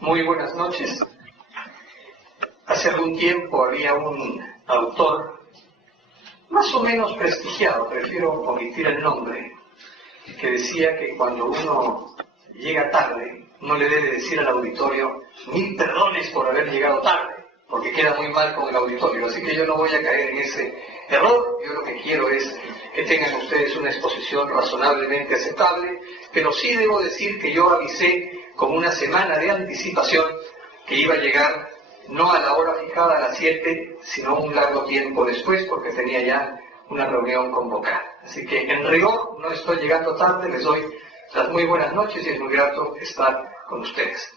Muy buenas noches. Hace algún tiempo había un autor más o menos prestigiado, prefiero omitir el nombre, que decía que cuando uno llega tarde no le debe decir al auditorio 1000 perdones por haber llegado tarde, porque queda muy mal con el auditorio. Así que yo no voy a caer en ese error. Yo lo que quiero es que tengan ustedes una exposición razonablemente aceptable, pero sí debo decir que yo avisé con una semana de anticipación que iba a llegar no a la hora fijada a las 7, sino un largo tiempo después, porque tenía ya una reunión convocada. Así que en rigor no estoy llegando tarde, les doy las muy buenas noches y es muy grato estar con ustedes.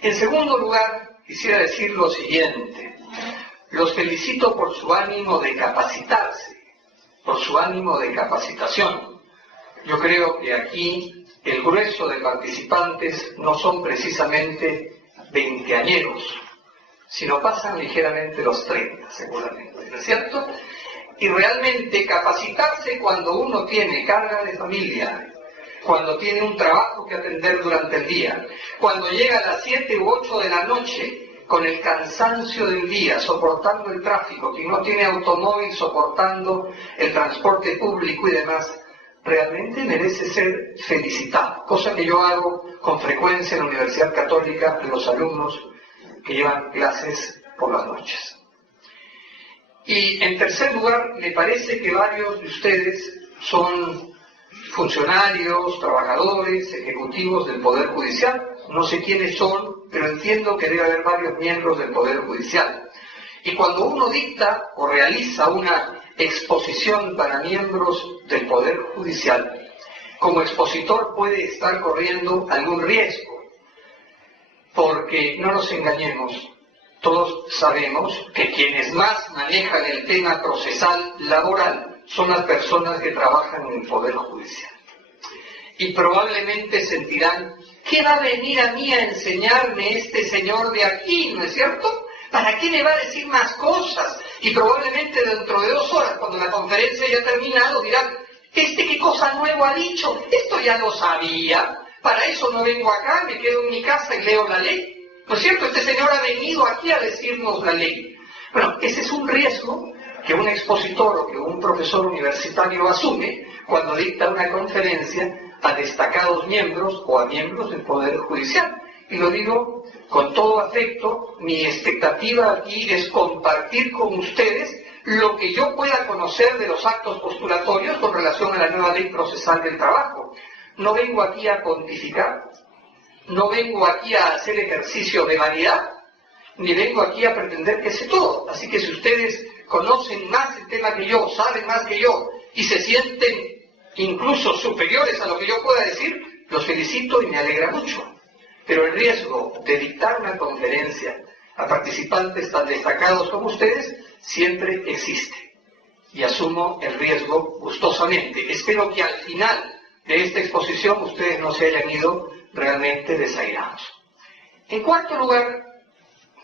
En segundo lugar, quisiera decir lo siguiente: los felicito por su ánimo de capacitarse, por su ánimo de capacitación. Yo creo que aquí el grueso de participantes no son precisamente veinteañeros, sino pasan ligeramente los 30, seguramente, ¿no es cierto? Y realmente capacitarse cuando uno tiene carga de familia, cuando tiene un trabajo que atender durante el día, cuando llega a las 7 u 8 de la noche con el cansancio del día, soportando el tráfico, quien no tiene automóvil, soportando el transporte público y demás, realmente merece ser felicitado, cosa que yo hago con frecuencia en la Universidad Católica de los alumnos que llevan clases por las noches. Y en tercer lugar, me parece que varios de ustedes son funcionarios, trabajadores, ejecutivos del Poder Judicial. No sé quiénes son, pero entiendo que debe haber varios miembros del Poder Judicial. Y cuando uno dicta o realiza una exposición para miembros del Poder Judicial, como expositor puede estar corriendo algún riesgo, porque no nos engañemos, todos sabemos que quienes más manejan el tema procesal laboral son las personas que trabajan en el Poder Judicial. Y probablemente sentirán, ¿qué va a venir a mí a enseñarme este señor de aquí, no es cierto? ¿Para qué me va a decir más cosas? Y probablemente dentro de 2 horas, cuando la conferencia haya terminado, dirán, ¿qué cosa nuevo ha dicho? Esto ya lo sabía, para eso no vengo acá, me quedo en mi casa y leo la ley. ¿No es cierto? Este señor ha venido aquí a decirnos la ley. Bueno, ese es un riesgo que un expositor o que un profesor universitario asume cuando dicta una conferencia a destacados miembros o a miembros del Poder Judicial. Y lo digo con todo afecto, mi expectativa aquí es compartir con ustedes lo que yo pueda conocer de los actos postulatorios con relación a la nueva ley procesal del trabajo. No vengo aquí a pontificar, no vengo aquí a hacer ejercicio de vanidad, ni vengo aquí a pretender que sé todo. Así que si ustedes conocen más el tema que yo, saben más que yo, y se sienten incluso superiores a lo que yo pueda decir, los felicito y me alegra mucho. Pero el riesgo de dictar una conferencia a participantes tan destacados como ustedes siempre existe. Y asumo el riesgo gustosamente. Espero que al final de esta exposición ustedes no se hayan ido realmente desairados. En cuarto lugar,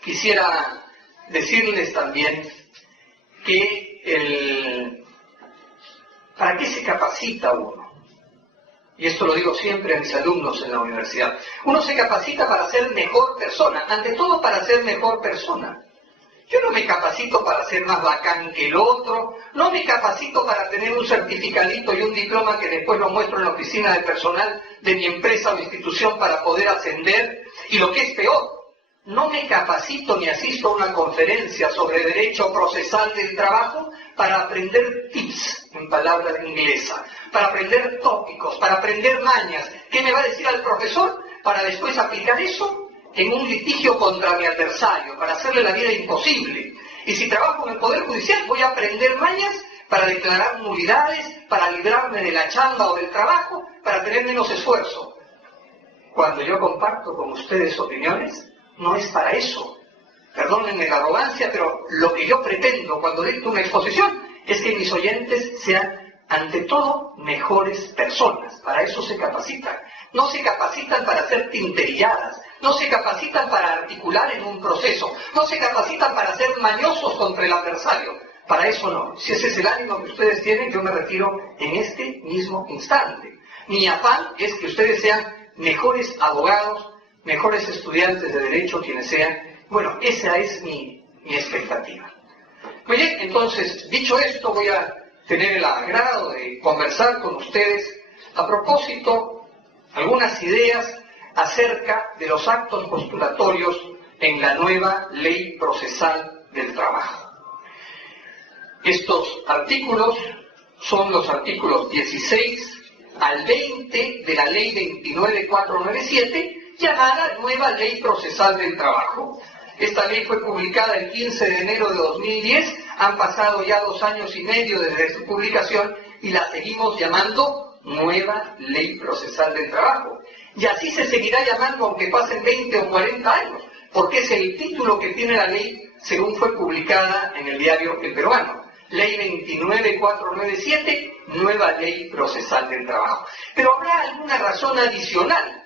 quisiera decirles también que ¿para qué se capacita uno? Y esto lo digo siempre a mis alumnos en la universidad. Uno se capacita para ser mejor persona, ante todo para ser mejor persona. Yo no me capacito para ser más bacán que el otro, no me capacito para tener un certificadito y un diploma que después lo muestro en la oficina de personal de mi empresa o institución para poder ascender. Y lo que es peor, no me capacito ni asisto a una conferencia sobre derecho procesal del trabajo para aprender tips, en palabra inglesa, para aprender tópicos, para aprender mañas. ¿Qué me va a decir al profesor para después aplicar eso en un litigio contra mi adversario, para hacerle la vida imposible? Y si trabajo en el Poder Judicial voy a aprender mañas para declarar nulidades, para librarme de la chamba o del trabajo, para tener menos esfuerzo. Cuando yo comparto con ustedes opiniones, no es para eso. Perdónenme la arrogancia, pero lo que yo pretendo cuando dicto una exposición es que mis oyentes sean, ante todo, mejores personas. Para eso se capacitan. No se capacitan para hacer tinterilladas, no se capacitan para articular en un proceso, no se capacitan para ser mañosos contra el adversario. Para eso no. Si ese es el ánimo que ustedes tienen, yo me retiro en este mismo instante. Mi afán es que ustedes sean mejores abogados, mejores estudiantes de Derecho, quienes sean. Bueno, esa es mi expectativa. Muy bien, entonces, dicho esto, voy a tener el agrado de conversar con ustedes a propósito algunas ideas acerca de los actos postulatorios en la nueva Ley Procesal del Trabajo. Estos artículos son los artículos 16 al 20 de la Ley 29497, llamada Nueva Ley Procesal del Trabajo. Esta ley fue publicada el 15 de enero de 2010, han pasado ya 2 años y medio desde su publicación y la seguimos llamando Nueva Ley Procesal del Trabajo. Y así se seguirá llamando aunque pasen 20 o 40 años, porque es el título que tiene la ley según fue publicada en el diario El Peruano. Ley 29497, Nueva Ley Procesal del Trabajo. Pero habrá alguna razón adicional,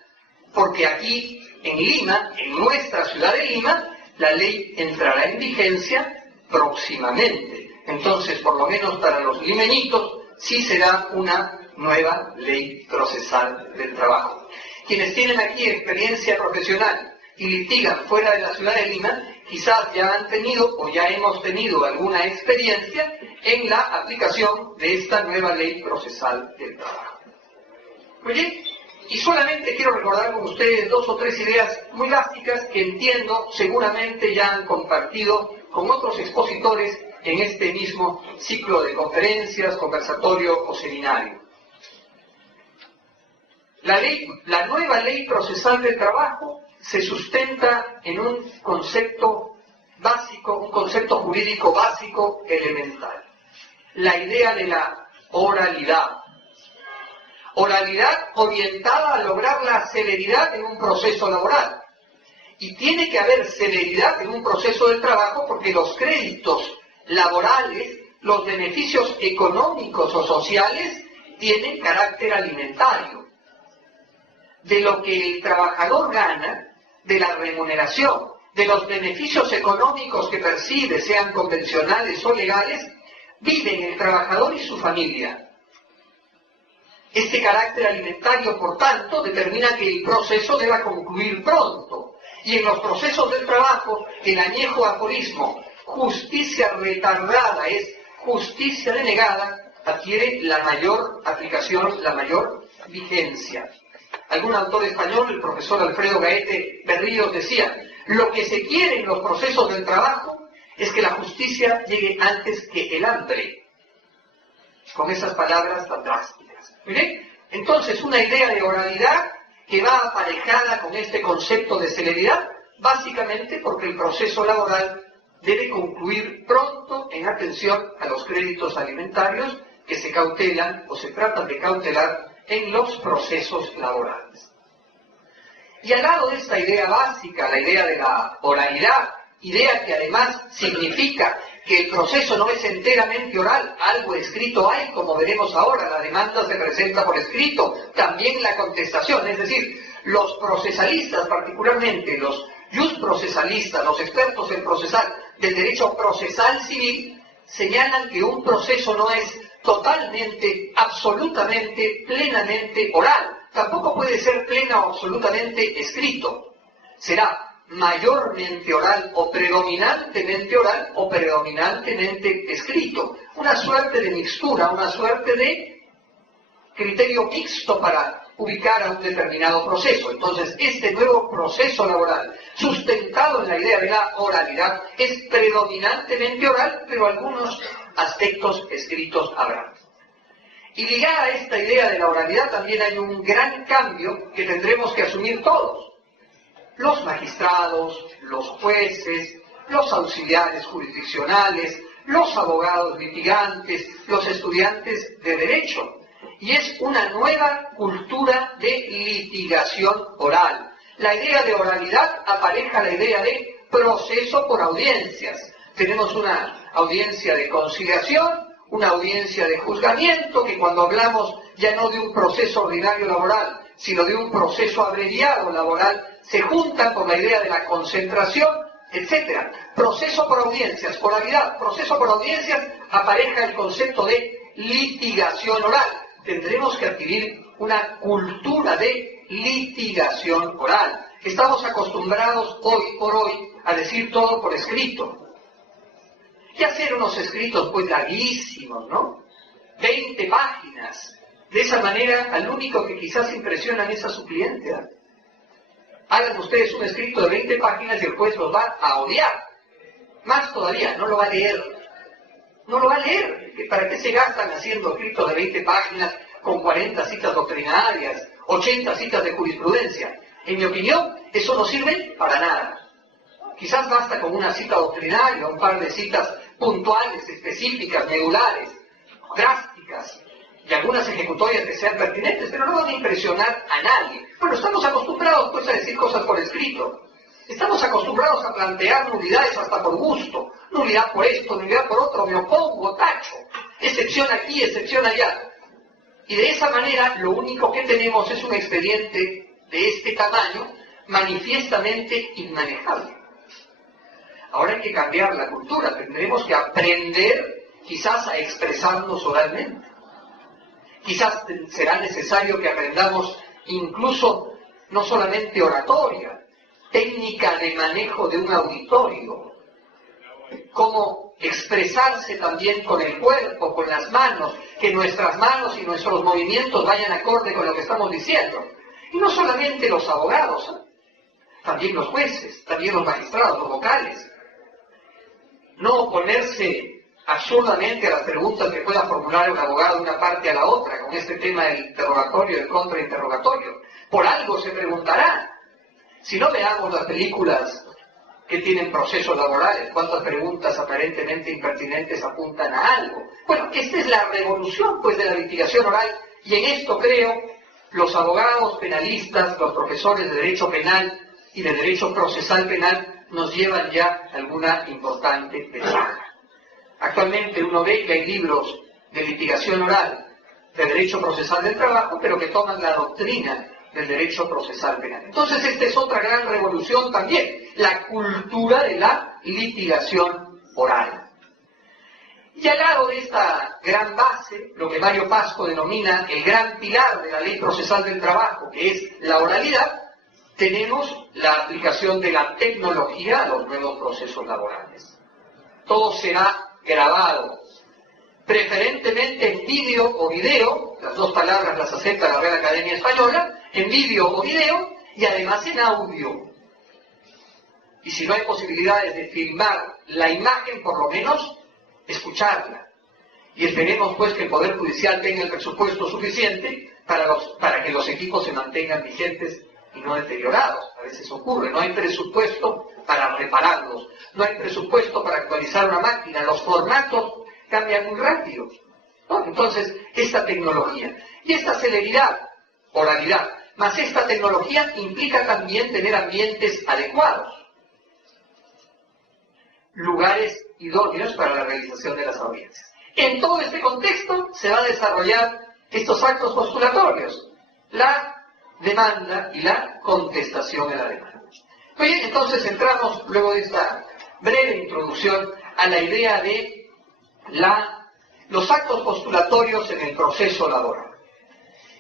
porque aquí en Lima, en nuestra ciudad de Lima, la ley entrará en vigencia próximamente. Entonces, por lo menos para los limeñitos, sí será una nueva ley procesal del trabajo. Quienes tienen aquí experiencia profesional y litigan fuera de la ciudad de Lima, quizás ya han tenido o ya hemos tenido alguna experiencia en la aplicación de esta nueva ley procesal del trabajo. Muy bien. Y solamente quiero recordar con ustedes 2 o 3 ideas muy básicas que entiendo seguramente ya han compartido con otros expositores en este mismo ciclo de conferencias, conversatorio o seminario. La nueva Ley Procesal del Trabajo se sustenta en un concepto básico, un concepto jurídico básico elemental. La idea de la oralidad. Oralidad orientada a lograr la celeridad en un proceso laboral. Y tiene que haber celeridad en un proceso del trabajo porque los créditos laborales, los beneficios económicos o sociales, tienen carácter alimentario. De lo que el trabajador gana, de la remuneración, de los beneficios económicos que percibe, sean convencionales o legales, viven el trabajador y su familia. Este carácter alimentario, por tanto, determina que el proceso deba concluir pronto. Y en los procesos del trabajo, el añejo aforismo, justicia retardada es justicia denegada, adquiere la mayor aplicación, la mayor vigencia. Algún autor español, el profesor Alfredo Gaete Berríos, decía: lo que se quiere en los procesos del trabajo es que la justicia llegue antes que el hambre. Con esas palabras tan drásticas. ¿Miren? Entonces, una idea de oralidad que va aparejada con este concepto de celeridad, básicamente porque el proceso laboral debe concluir pronto en atención a los créditos alimentarios que se cautelan o se tratan de cautelar en los procesos laborales. Y al lado de esta idea básica, la idea de la oralidad, idea que además significa que el proceso no es enteramente oral, algo escrito hay, como veremos ahora, la demanda se presenta por escrito, también la contestación, es decir, los procesalistas, particularmente los justprocesalistas, los expertos en procesal, del derecho procesal civil, señalan que un proceso no es totalmente, absolutamente, plenamente oral, tampoco puede ser plena o absolutamente escrito, será mayormente oral o predominantemente escrito, una suerte de mixtura, una suerte de criterio mixto para ubicar a un determinado proceso. Entonces, este nuevo proceso laboral, sustentado en la idea de la oralidad, es predominantemente oral, pero algunos aspectos escritos habrá. Y ligada a esta idea de la oralidad también hay un gran cambio que tendremos que asumir todos. Los magistrados, los jueces, los auxiliares jurisdiccionales, los abogados litigantes, los estudiantes de derecho. Y es una nueva cultura de litigación oral. La idea de oralidad apareja la idea de proceso por audiencias. Tenemos una audiencia de conciliación, una audiencia de juzgamiento, que cuando hablamos ya no de un proceso ordinario laboral, sino de un proceso abreviado laboral, se juntan con la idea de la concentración, etc. Proceso por audiencias, oralidad, proceso por audiencias, apareja el concepto de litigación oral. Tendremos que adquirir una cultura de litigación oral. Estamos acostumbrados hoy por hoy a decir todo por escrito. Y hacer unos escritos pues larguísimos, ¿no? 20 páginas. De esa manera, al único que quizás impresionan es a su cliente, ¿eh? Hagan ustedes un escrito de 20 páginas y el juez los va a odiar. Más todavía, no lo va a leer. No lo va a leer. ¿Para qué se gastan haciendo escritos de 20 páginas con 40 citas doctrinarias, 80 citas de jurisprudencia? En mi opinión, eso no sirve para nada. Quizás basta con una cita doctrinaria, un par de citas puntuales, específicas, medulares, drásticas, y algunas ejecutorias que sean pertinentes, pero no van a impresionar a nadie. Bueno, estamos acostumbrados pues a decir cosas por escrito. Estamos acostumbrados a plantear nulidades hasta por gusto. Nulidad por esto, nulidad por otro, me opongo, tacho. Excepción aquí, excepción allá. Y de esa manera lo único que tenemos es un expediente de este tamaño manifiestamente inmanejable. Ahora hay que cambiar la cultura, tendremos que aprender quizás a expresarnos oralmente. Quizás será necesario que aprendamos incluso no solamente oratoria, técnica de manejo de un auditorio, cómo expresarse también con el cuerpo, con las manos, que nuestras manos y nuestros movimientos vayan acorde con lo que estamos diciendo. Y no solamente los abogados, también los jueces, también los magistrados, los vocales. No oponerse absurdamente a las preguntas que pueda formular un abogado de una parte a la otra, con este tema del interrogatorio y del contrainterrogatorio. Por algo se preguntará. Si no, veamos las películas que tienen procesos laborales, cuántas preguntas aparentemente impertinentes apuntan a algo. Bueno, esta es la revolución pues de la litigación oral, y en esto creo los abogados penalistas, los profesores de derecho penal y de derecho procesal penal nos llevan ya alguna importante ventaja. Actualmente uno ve que hay libros de litigación oral, de derecho procesal del trabajo, pero que toman la doctrina del derecho procesal penal. Entonces esta es otra gran revolución también, la cultura de la litigación oral. Y al lado de esta gran base, lo que Mario Pasco denomina el gran pilar de la ley procesal del trabajo, que es la oralidad, tenemos la aplicación de la tecnología a los nuevos procesos laborales. Todo será grabado, preferentemente en vídeo o video, las dos palabras las acepta la Real Academia Española, en vídeo o video, y además en audio. Y si no hay posibilidades de filmar la imagen, por lo menos escucharla. Y esperemos pues que el Poder Judicial tenga el presupuesto suficiente para que los equipos se mantengan vigentes y no deteriorados. A veces ocurre, no hay presupuesto para repararlos, no hay presupuesto para actualizar una máquina, los formatos cambian muy rápido, ¿no? Entonces, esta tecnología y esta celeridad, oralidad, más esta tecnología implica también tener ambientes adecuados, lugares idóneos para la realización de las audiencias. En todo este contexto se va a desarrollar estos actos postulatorios, la demanda y la contestación en la demanda. Muy bien, entonces entramos luego de esta breve introducción a la idea de los actos postulatorios en el proceso laboral.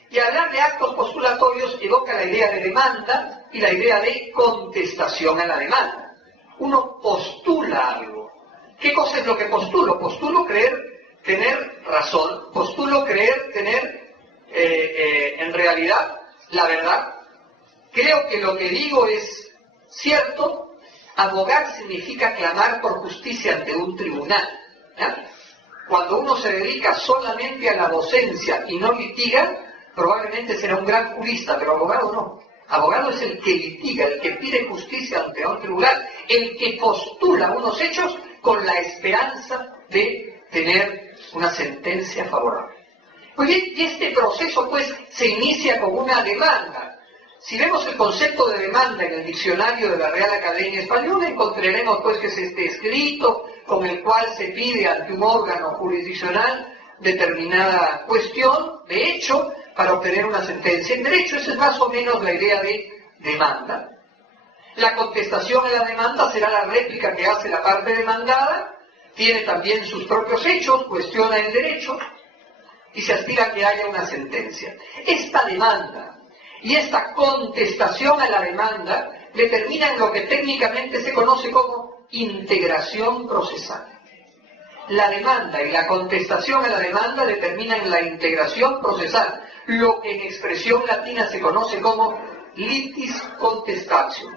Y hablar de actos postulatorios evoca la idea de demanda y la idea de contestación a la demanda. Uno postula algo. ¿Qué cosa es lo que postulo? Postulo tener razón, postulo tener en realidad la verdad. Creo que lo que digo es cierto. Abogar significa clamar por justicia ante un tribunal. Cuando uno se dedica solamente a la docencia y no litiga, probablemente será un gran jurista, pero abogado no. Abogado es el que litiga, el que pide justicia ante un tribunal, el que postula unos hechos con la esperanza de tener una sentencia favorable. Muy bien, y este proceso pues se inicia con una demanda. Si vemos el concepto de demanda en el diccionario de la Real Academia Española, encontraremos pues que es este escrito con el cual se pide ante un órgano jurisdiccional determinada cuestión, de hecho, para obtener una sentencia en derecho. Esa es más o menos la idea de demanda. La contestación a la demanda será la réplica que hace la parte demandada, tiene también sus propios hechos, cuestiona el derecho y se aspira a que haya una sentencia. Esta demanda, y esta contestación a la demanda determinan lo que técnicamente se conoce como integración procesal. La demanda y la contestación a la demanda determinan la integración procesal, lo que en expresión latina se conoce como litis contestatio.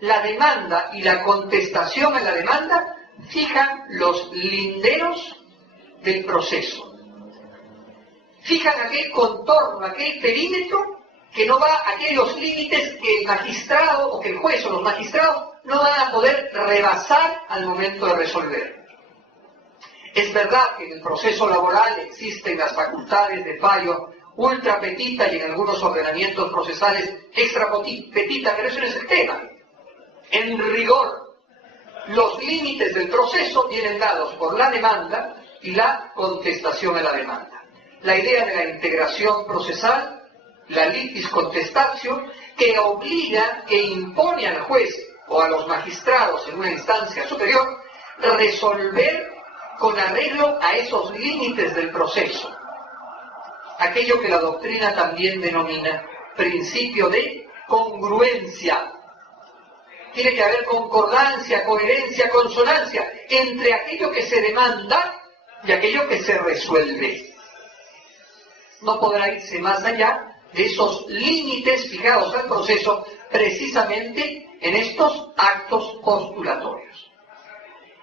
La demanda y la contestación a la demanda fijan los linderos del proceso. Fijan aquel contorno, aquel perímetro que no va a aquellos límites que el magistrado o que el juez o los magistrados no van a poder rebasar al momento de resolver. Es verdad que en el proceso laboral existen las facultades de fallo ultra petita y en algunos ordenamientos procesales extra petita, pero eso no es el tema. En rigor, los límites del proceso vienen dados por la demanda y la contestación a la demanda. La idea de la integración procesal, la litis contestatio, que obliga, que impone al juez o a los magistrados en una instancia superior resolver con arreglo a esos límites del proceso. Aquello que la doctrina también denomina principio de congruencia. Tiene que haber concordancia, coherencia, consonancia entre aquello que se demanda y aquello que se resuelve. No podrá irse más allá de esos límites fijados al proceso precisamente en estos actos postulatorios.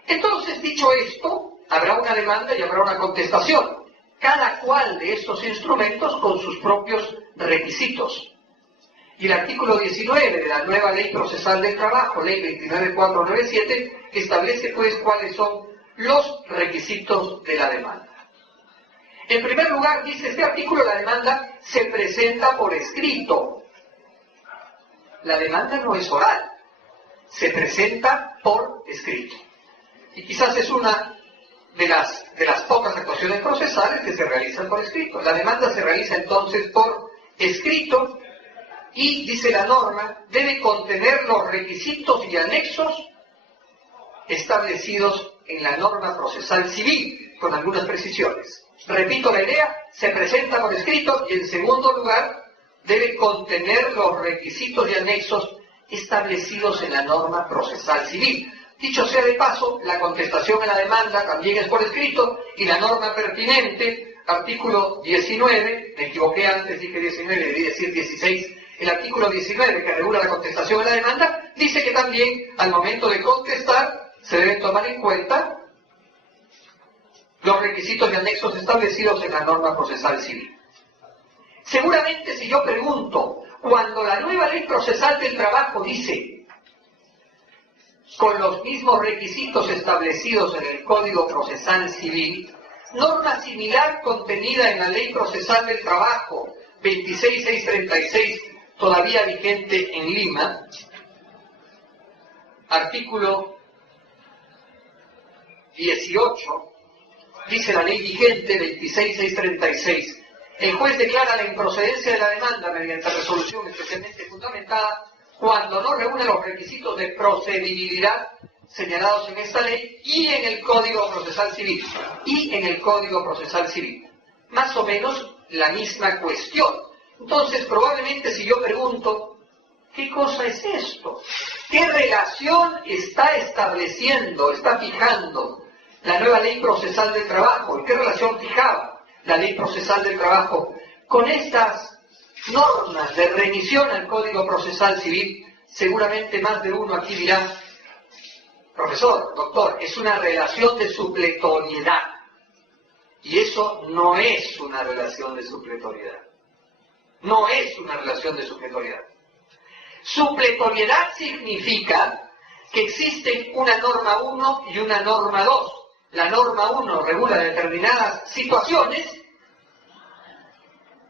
Entonces, dicho esto, habrá una demanda y habrá una contestación, cada cual de estos instrumentos con sus propios requisitos. Y el artículo 19 de la nueva Ley Procesal del Trabajo, Ley 29497, establece pues cuáles son los requisitos de la demanda. En primer lugar, dice este artículo, la demanda se presenta por escrito. La demanda no es oral, se presenta por escrito. Y quizás es una de las pocas actuaciones procesales que se realizan por escrito. La demanda se realiza entonces por escrito y, dice la norma, debe contener los requisitos y anexos establecidos en la norma procesal civil, con algunas precisiones. Repito la idea, se presenta por escrito y en segundo lugar debe contener los requisitos y anexos establecidos en la norma procesal civil. Dicho sea de paso, la contestación a la demanda también es por escrito y la norma pertinente, artículo 19, me equivoqué antes, dije 19, debí decir 16, el artículo 19 que regula la contestación a la demanda, dice que también al momento de contestar se deben tomar en cuenta los requisitos y anexos establecidos en la norma procesal civil. Seguramente si yo pregunto, cuando la nueva Ley Procesal del Trabajo dice con los mismos requisitos establecidos en el Código Procesal Civil, norma similar contenida en la Ley Procesal del Trabajo 26636, todavía vigente en Lima, artículo 18, dice la ley vigente 26636, el juez declara la improcedencia de la demanda mediante resolución especialmente fundamentada cuando no reúne los requisitos de procedibilidad señalados en esta ley y en el Código Procesal Civil. Más o menos la misma cuestión. Entonces, probablemente si yo pregunto, ¿qué cosa es esto? ¿Qué relación está estableciendo, está fijando la nueva Ley Procesal del Trabajo? ¿Y qué relación fijaba la Ley Procesal del Trabajo con estas normas de remisión al Código Procesal Civil? Seguramente más de uno aquí dirá, profesor, doctor, es una relación de supletoriedad. Y eso no es una relación de supletoriedad. No es una relación de supletoriedad. Supletoriedad significa que existen una norma 1 y una norma 2. La norma 1 regula determinadas situaciones,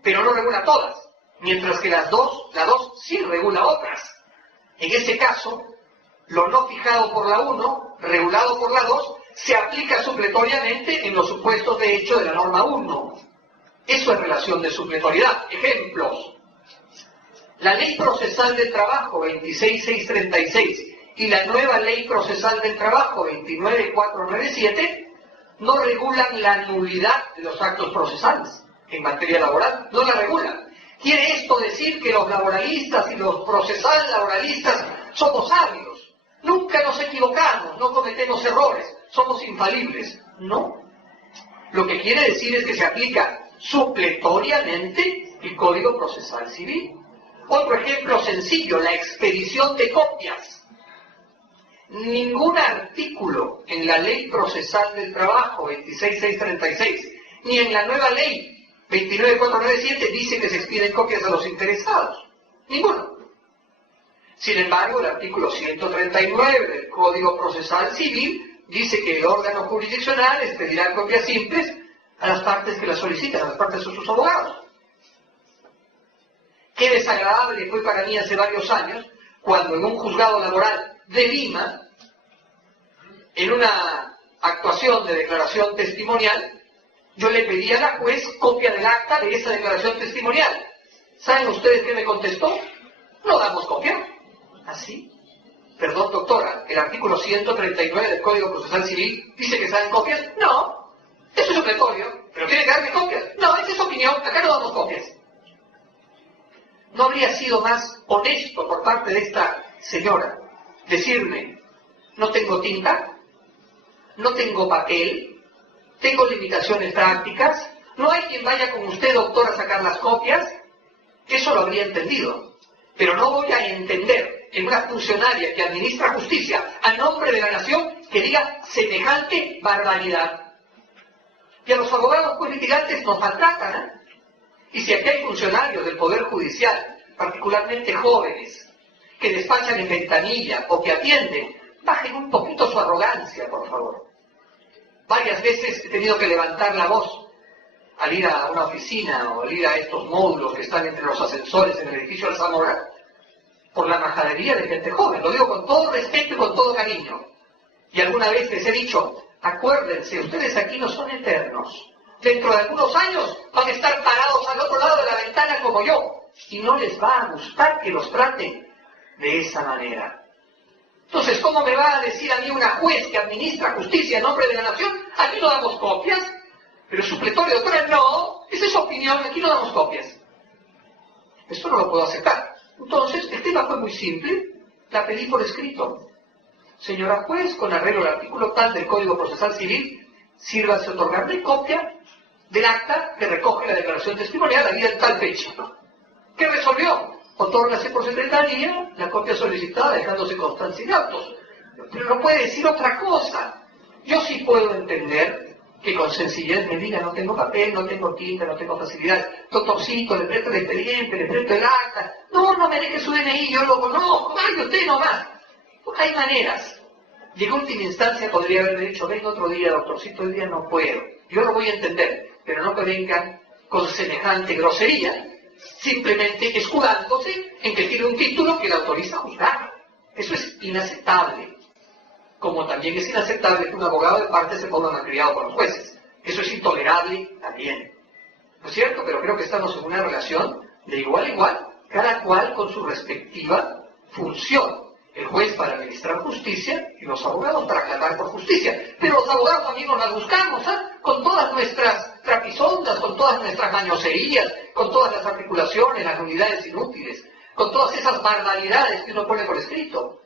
pero no regula todas, mientras que la 2 sí regula otras. En ese caso, lo no fijado por la 1, regulado por la 2, se aplica supletoriamente en los supuestos de hecho de la norma 1. Eso es relación de supletoriedad. Ejemplos. La Ley Procesal del Trabajo 26636 y la nueva Ley Procesal del Trabajo 29497 no regulan la nulidad de los actos procesales en materia laboral, no la regulan. ¿Quiere esto decir que los laboralistas y los procesal laboralistas somos sabios? Nunca nos equivocamos, no cometemos errores, somos infalibles. No. Lo que quiere decir es que se aplica supletoriamente el Código Procesal Civil. Otro ejemplo sencillo, la expedición de copias. Ningún artículo en la Ley Procesal del Trabajo 26636, ni en la nueva Ley 29497 dice que se expiden copias a los interesados. Ninguno. Sin embargo, el artículo 139 del Código Procesal Civil dice que el órgano jurisdiccional expedirá copias simples a las partes que las solicitan, a las partes de sus abogados. Qué desagradable fue para mí hace varios años cuando en un juzgado laboral de Lima, en una actuación de declaración testimonial, yo le pedí a la juez copia del acta de esa declaración testimonial. ¿Saben ustedes qué me contestó? No damos copia. ¿Así? Perdón, doctora, el artículo 139 del Código Procesal Civil dice que saben copias. No, eso es supletorio, pero tiene que darme copias. No, esa es su opinión, acá no damos copias. ¿No habría sido más honesto por parte de esta señora decirme, no tengo tinta, no tengo papel, tengo limitaciones prácticas, no hay quien vaya con usted, doctor, a sacar las copias? Eso lo habría entendido, pero no voy a entender en una funcionaria que administra justicia a nombre de la nación que diga semejante barbaridad. Y a los abogados pues litigantes nos maltratan, ¿eh? Y si aquí hay funcionarios del Poder Judicial, particularmente jóvenes, que despachan en ventanilla o que atienden, bajen un poquito su arrogancia, por favor. Varias veces he tenido que levantar la voz al ir a una oficina o al ir a estos módulos que están entre los ascensores en el edificio del Zamora, por la majadería de gente joven. Lo digo con todo respeto y con todo cariño. Y alguna vez les he dicho, acuérdense, ustedes aquí no son eternos. Dentro de algunos años van a estar parados al otro lado de la ventana como yo. Y no les va a gustar que los traten de esa manera. Entonces, ¿cómo me va a decir a mí una juez que administra justicia en nombre de la nación? Aquí no damos copias. Pero es supletorio, doctora, no. Esa es su opinión, aquí no damos copias. Esto no lo puedo aceptar. Entonces, el tema fue muy simple. La pedí por escrito. Señora juez, con arreglo al artículo tal del Código Procesal Civil, sírvase otorgarle copia del acta que recoge la declaración testimonial ahí en tal fecha. ¿Qué resolvió? Otórgase por secretaría la copia solicitada dejándose constancia de autos. Pero no puede decir otra cosa. Yo sí puedo entender que con sencillez me diga, no tengo papel, no tengo tinta, no tengo facilidad. Doctorcito, le presto el expediente, le presto el acta. No me deje su DNI, yo lo conozco, vaya usted nomás. Hay maneras. Y en última instancia podría haberme dicho, venga otro día, doctorcito, hoy día no puedo. Yo lo voy a entender, pero no que vengan con semejante grosería, simplemente escudándose en que tiene un título que le autoriza a juzgar. Eso es inaceptable. Como también es inaceptable que un abogado de parte se ponga malcriado con los jueces. Eso es intolerable también. ¿No es cierto? Pero creo que estamos en una relación de igual a igual, cada cual con su respectiva función. El juez para administrar justicia y los abogados para aclarar por justicia. Pero los abogados también nos las buscamos, ¿eh? Con todas nuestras trapisondas, con todas nuestras mañoserías, con todas las articulaciones, las unidades inútiles, con todas esas barbaridades que uno pone por escrito.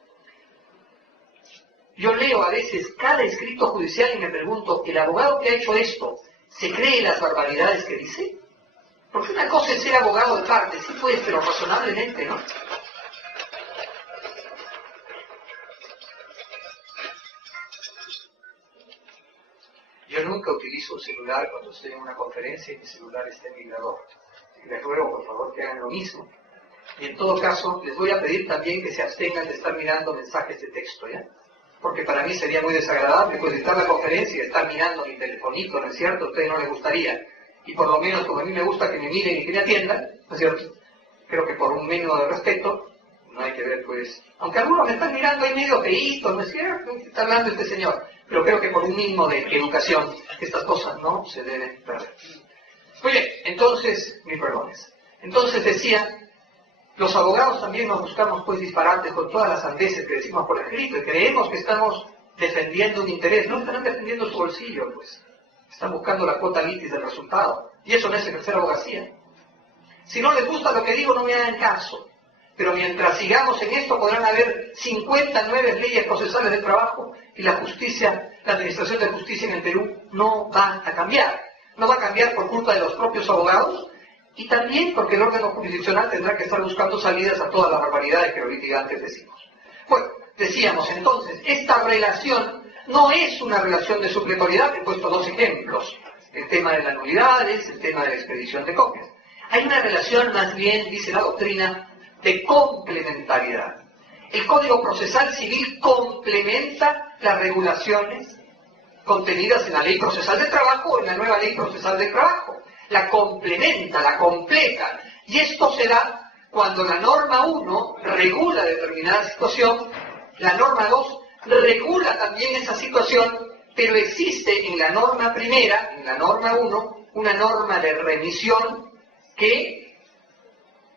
Yo leo a veces cada escrito judicial y me pregunto, ¿el abogado que ha hecho esto se cree las barbaridades que dice? Porque una cosa es ser abogado de parte, sí puede, pero razonablemente, ¿no? Yo nunca utilizo un celular cuando estoy en una conferencia y mi celular está en vibrador. Les ruego, por favor, que hagan lo mismo. Y en todo caso, les voy a pedir también que se abstengan de estar mirando mensajes de texto, ¿ya? Porque para mí sería muy desagradable, pues, estar en la conferencia y estar mirando mi telefonito, ¿no es cierto? A ustedes no les gustaría. Y por lo menos, como a mí me gusta que me miren y que me atiendan, ¿no es cierto? Creo que por un mínimo de respeto, no hay que ver, pues... Aunque algunos me están mirando ahí medio feíto, ¿no es cierto? ¿Qué está hablando este señor? Pero creo que por un mínimo de educación, estas cosas no se deben perder. Muy bien, entonces, mis perdones. Entonces decía, los abogados también nos buscamos pues disparates con todas las sandeces que decimos por escrito y creemos que estamos defendiendo un interés. No están defendiendo su bolsillo, pues. Están buscando la cuota litis del resultado. Y eso no es ejercer abogacía. Si no les gusta lo que digo, no me hagan caso. Pero mientras sigamos en esto, podrán haber 59 leyes procesales del trabajo y la justicia, la administración de justicia en el Perú no va a cambiar. No va a cambiar por culpa de los propios abogados y también porque el órgano jurisdiccional tendrá que estar buscando salidas a todas las barbaridades que ahorita antes decimos. Bueno, decíamos entonces, esta relación no es una relación de supletoriedad. He puesto dos ejemplos: el tema de las nulidades, el tema de la expedición de copias. Hay una relación más bien, dice la doctrina, de complementariedad. El Código Procesal Civil complementa las regulaciones contenidas en la Ley Procesal del Trabajo o en la nueva Ley Procesal del Trabajo. La complementa, la completa. Y esto se da cuando la norma 1 regula determinada situación, la norma 2 regula también esa situación, pero existe en la norma primera, en la norma 1, una norma de remisión que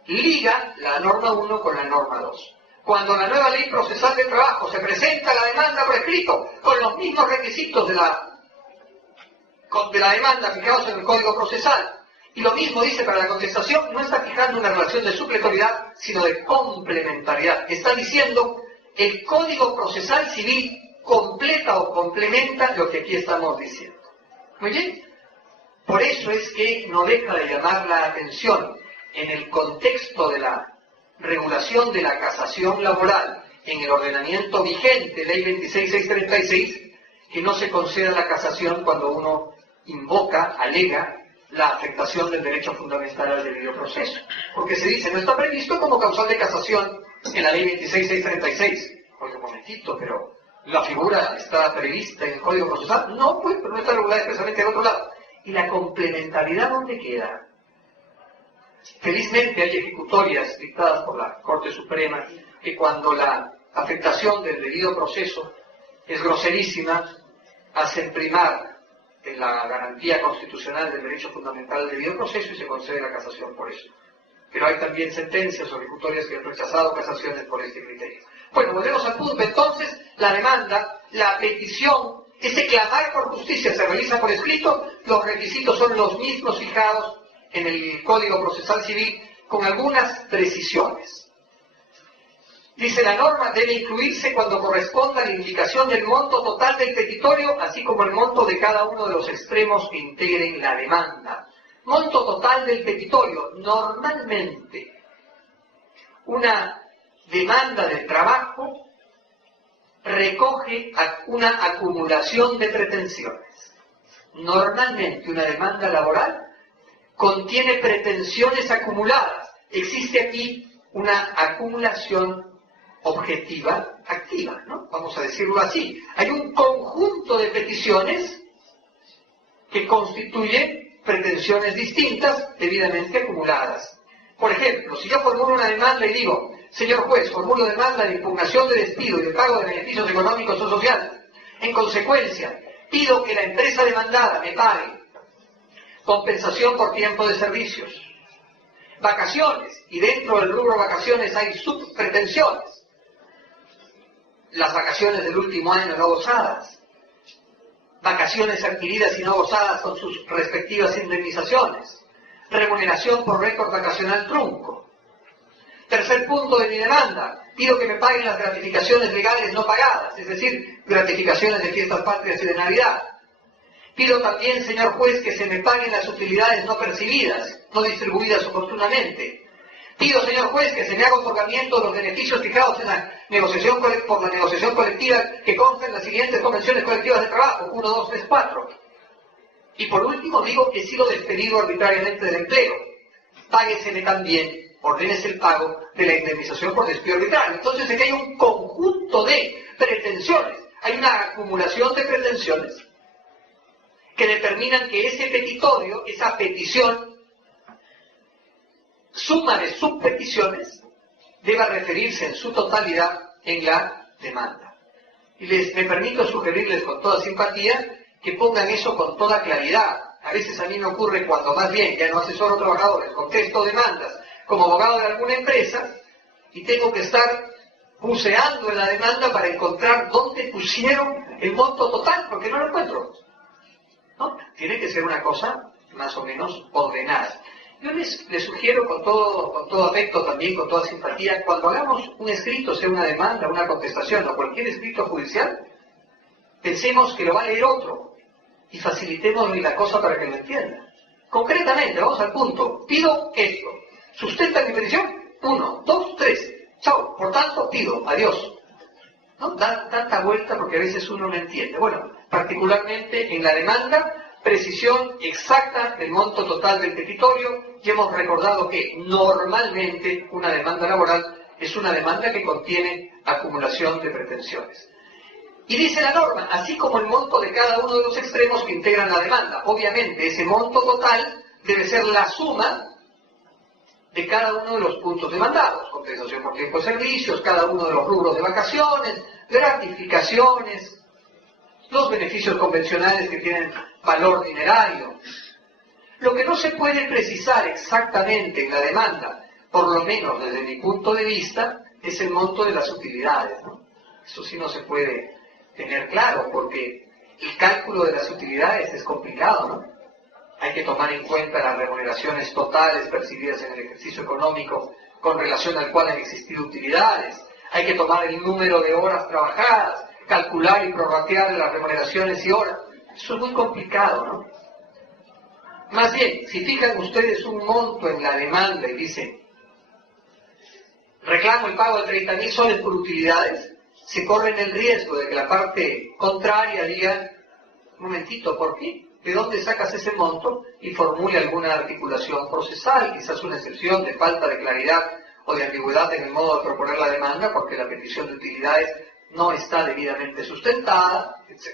liga la norma 1 con la norma 2. Cuando la nueva Ley Procesal del Trabajo se presenta la demanda por escrito con los mismos requisitos de la demanda fijados en el Código Procesal, y lo mismo dice para la contestación, no está fijando una relación de supletoriedad, sino de complementariedad. Está diciendo, el Código Procesal Civil completa o complementa lo que aquí estamos diciendo. Muy bien. Por eso es que no deja de llamar la atención en el contexto de la regulación de la casación laboral en el ordenamiento vigente, Ley 26636, que no se conceda la casación cuando uno invoca, alega, la afectación del derecho fundamental al debido proceso. Porque se dice, no está previsto como causal de casación en la Ley 26636. Oye, un momentito, pero la figura está prevista en el Código Procesal. No, pues, pero no está regulada expresamente en otro lado. ¿Y la complementariedad dónde queda? Felizmente hay ejecutorias dictadas por la Corte Suprema que cuando la afectación del debido proceso es groserísima, hacen primar en la garantía constitucional del derecho fundamental al debido proceso y se concede la casación por eso. Pero hay también sentencias o ejecutorias que han rechazado casaciones por este criterio. Bueno, volvemos al punto. Entonces, la demanda, la petición, ese clamar por justicia se realiza por escrito, los requisitos son los mismos fijados en el Código Procesal Civil, con algunas precisiones. Dice, la norma debe incluirse cuando corresponda la indicación del monto total del petitorio, así como el monto de cada uno de los extremos que integren la demanda. Monto total del petitorio. Normalmente, una demanda del trabajo recoge una acumulación de pretensiones. Normalmente, una demanda laboral contiene pretensiones acumuladas. Existe aquí una acumulación objetiva activa, ¿no? Vamos a decirlo así. Hay un conjunto de peticiones que constituyen pretensiones distintas debidamente acumuladas. Por ejemplo, si yo formulo una demanda y digo, señor juez, formulo demanda de impugnación de despido y de pago de beneficios económicos o sociales. En consecuencia, pido que la empresa demandada me pague compensación por tiempo de servicios, vacaciones, y dentro del rubro vacaciones hay subpretensiones, las vacaciones del último año no gozadas, vacaciones adquiridas y no gozadas con sus respectivas indemnizaciones, remuneración por récord vacacional trunco. Tercer punto de mi demanda, pido que me paguen las gratificaciones legales no pagadas, es decir, gratificaciones de fiestas patrias y de Navidad. Pido también, señor juez, que se me paguen las utilidades no percibidas, no distribuidas oportunamente. Pido, señor juez, que se me haga otorgamiento de los beneficios fijados en la negociación por la negociación colectiva que constan en las siguientes convenciones colectivas de trabajo, 1, 2, 3, 4. Y por último digo que he sido despedido arbitrariamente del empleo. Págueseme también, ordénese el pago de la indemnización por despido arbitrario. Entonces aquí hay un conjunto de pretensiones, hay una acumulación de pretensiones que determinan que ese petitorio, esa petición, suma de subpeticiones, deba referirse en su totalidad en la demanda. Y me permito sugerirles con toda simpatía que pongan eso con toda claridad. A veces a mí me ocurre cuando más bien ya no asesoro trabajadores, contesto demandas como abogado de alguna empresa y tengo que estar buceando en la demanda para encontrar dónde pusieron el monto total, porque no lo encuentro. ¿No? Tiene que ser una cosa más o menos ordenada. Yo les sugiero con todo afecto también, con toda simpatía, cuando hagamos un escrito, sea una demanda, una contestación o cualquier escrito judicial, pensemos que lo va a leer otro y facilitémosle la cosa para que lo entienda. Concretamente, vamos al punto. Pido esto. ¿Sustenta mi petición? 1, 2, 3. Chao. Por tanto, pido. Adiós. ¿No? Da tanta vuelta porque a veces uno no entiende. Bueno, particularmente en la demanda, precisión exacta del monto total del petitorio, y hemos recordado que normalmente una demanda laboral es una demanda que contiene acumulación de pretensiones. Y dice la norma, así como el monto de cada uno de los extremos que integran la demanda. Obviamente, ese monto total debe ser la suma de cada uno de los puntos demandados. Compensación por tiempo de servicios, cada uno de los rubros de vacaciones, gratificaciones, los beneficios convencionales que tienen valor dinerario. Lo que no se puede precisar exactamente en la demanda, por lo menos desde mi punto de vista, es el monto de las utilidades, ¿no? Eso sí no se puede tener claro, porque el cálculo de las utilidades es complicado, ¿no? Hay que tomar en cuenta las remuneraciones totales percibidas en el ejercicio económico con relación al cual han existido utilidades. Hay que tomar el número de horas trabajadas, calcular y prorratear las remuneraciones y horas. Eso es muy complicado, ¿no? Más bien, si fijan ustedes un monto en la demanda y dicen, reclamo el pago de 30.000 soles por utilidades, se corren el riesgo de que la parte contraria diga, un momentito, ¿por qué? ¿De dónde sacas ese monto? Y formule alguna articulación procesal, quizás una excepción de falta de claridad o de ambigüedad en el modo de proponer la demanda, porque la petición de utilidades no está debidamente sustentada, etc.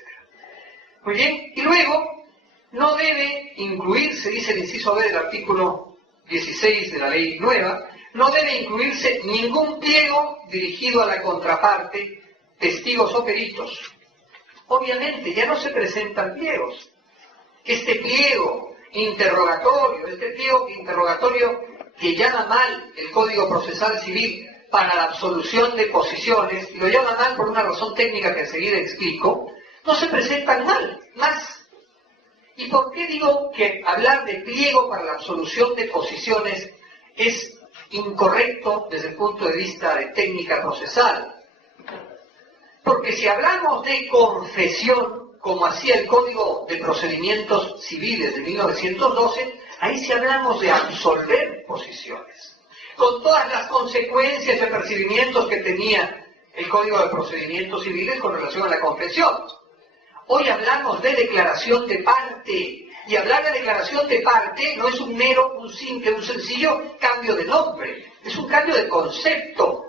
Muy bien, y luego, no debe incluirse, dice el inciso B del artículo 16 de la ley nueva, no debe incluirse ningún pliego dirigido a la contraparte, testigos o peritos. Obviamente, ya no se presentan pliegos. Este pliego interrogatorio que llama mal el Código Procesal Civil para la absolución de posiciones, y lo llama mal por una razón técnica que enseguida explico, no se presentan más. ¿Y por qué digo que hablar de pliego para la absolución de posiciones es incorrecto desde el punto de vista de técnica procesal? Porque si hablamos de confesión, como hacía el Código de Procedimientos Civiles de 1912, ahí sí hablamos de absolver posiciones, con todas las consecuencias y apercibimientos que tenía el Código de Procedimientos Civiles con relación a la confesión. Hoy hablamos de declaración de parte, y hablar de declaración de parte no es un sencillo cambio de nombre, es un cambio de concepto.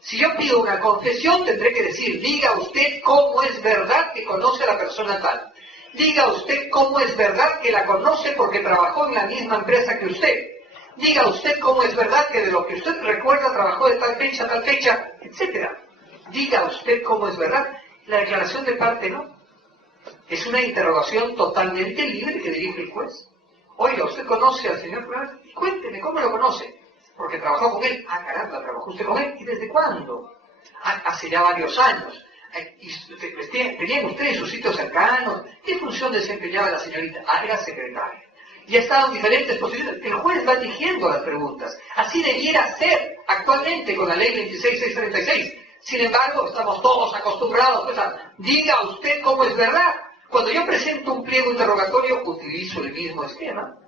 Si yo pido una confesión, tendré que decir, diga usted cómo es verdad que conoce a la persona tal. Diga usted cómo es verdad que la conoce porque trabajó en la misma empresa que usted. Diga usted cómo es verdad que de lo que usted recuerda trabajó de tal fecha, etc. Diga usted cómo es verdad. La declaración de parte no. Es una interrogación totalmente libre que dirige el juez. Oiga, ¿usted conoce al señor Flores? Cuénteme, ¿cómo lo conoce? Porque trabajó con él. Ah, caramba, ¿trabajó usted con él? ¿Y desde cuándo? Hace ya varios años. ¿Tenían ustedes sus sitios cercanos? ¿Qué función desempeñaba la señorita? Era secretaria. Y ha estado en diferentes posiciones. El juez va eligiendo las preguntas. Así debiera ser actualmente con la ley 26636. Sin embargo, estamos todos acostumbrados pues, a, diga usted cómo es verdad. Cuando yo presento un pliego interrogatorio, utilizo el mismo esquema.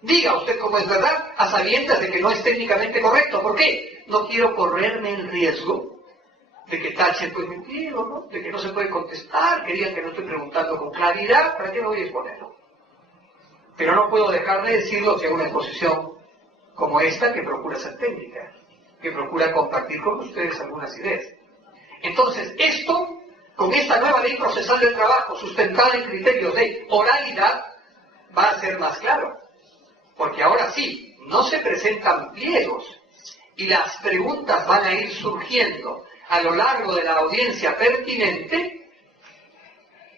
Diga usted cómo es verdad, a sabiendas de que no es técnicamente correcto. ¿Por qué? No quiero correrme el riesgo de que tachen pues mi pliego, ¿no? De que no se puede contestar, que digan que no estoy preguntando con claridad, ¿para qué me voy a exponerlo? Pero no puedo dejar de decirlo si hago una exposición como esta que procura ser técnica, que procura compartir con ustedes algunas ideas. Entonces, esto, con esta nueva ley procesal del trabajo, sustentada en criterios de oralidad, va a ser más claro. Porque ahora sí, no se presentan pliegos y las preguntas van a ir surgiendo a lo largo de la audiencia pertinente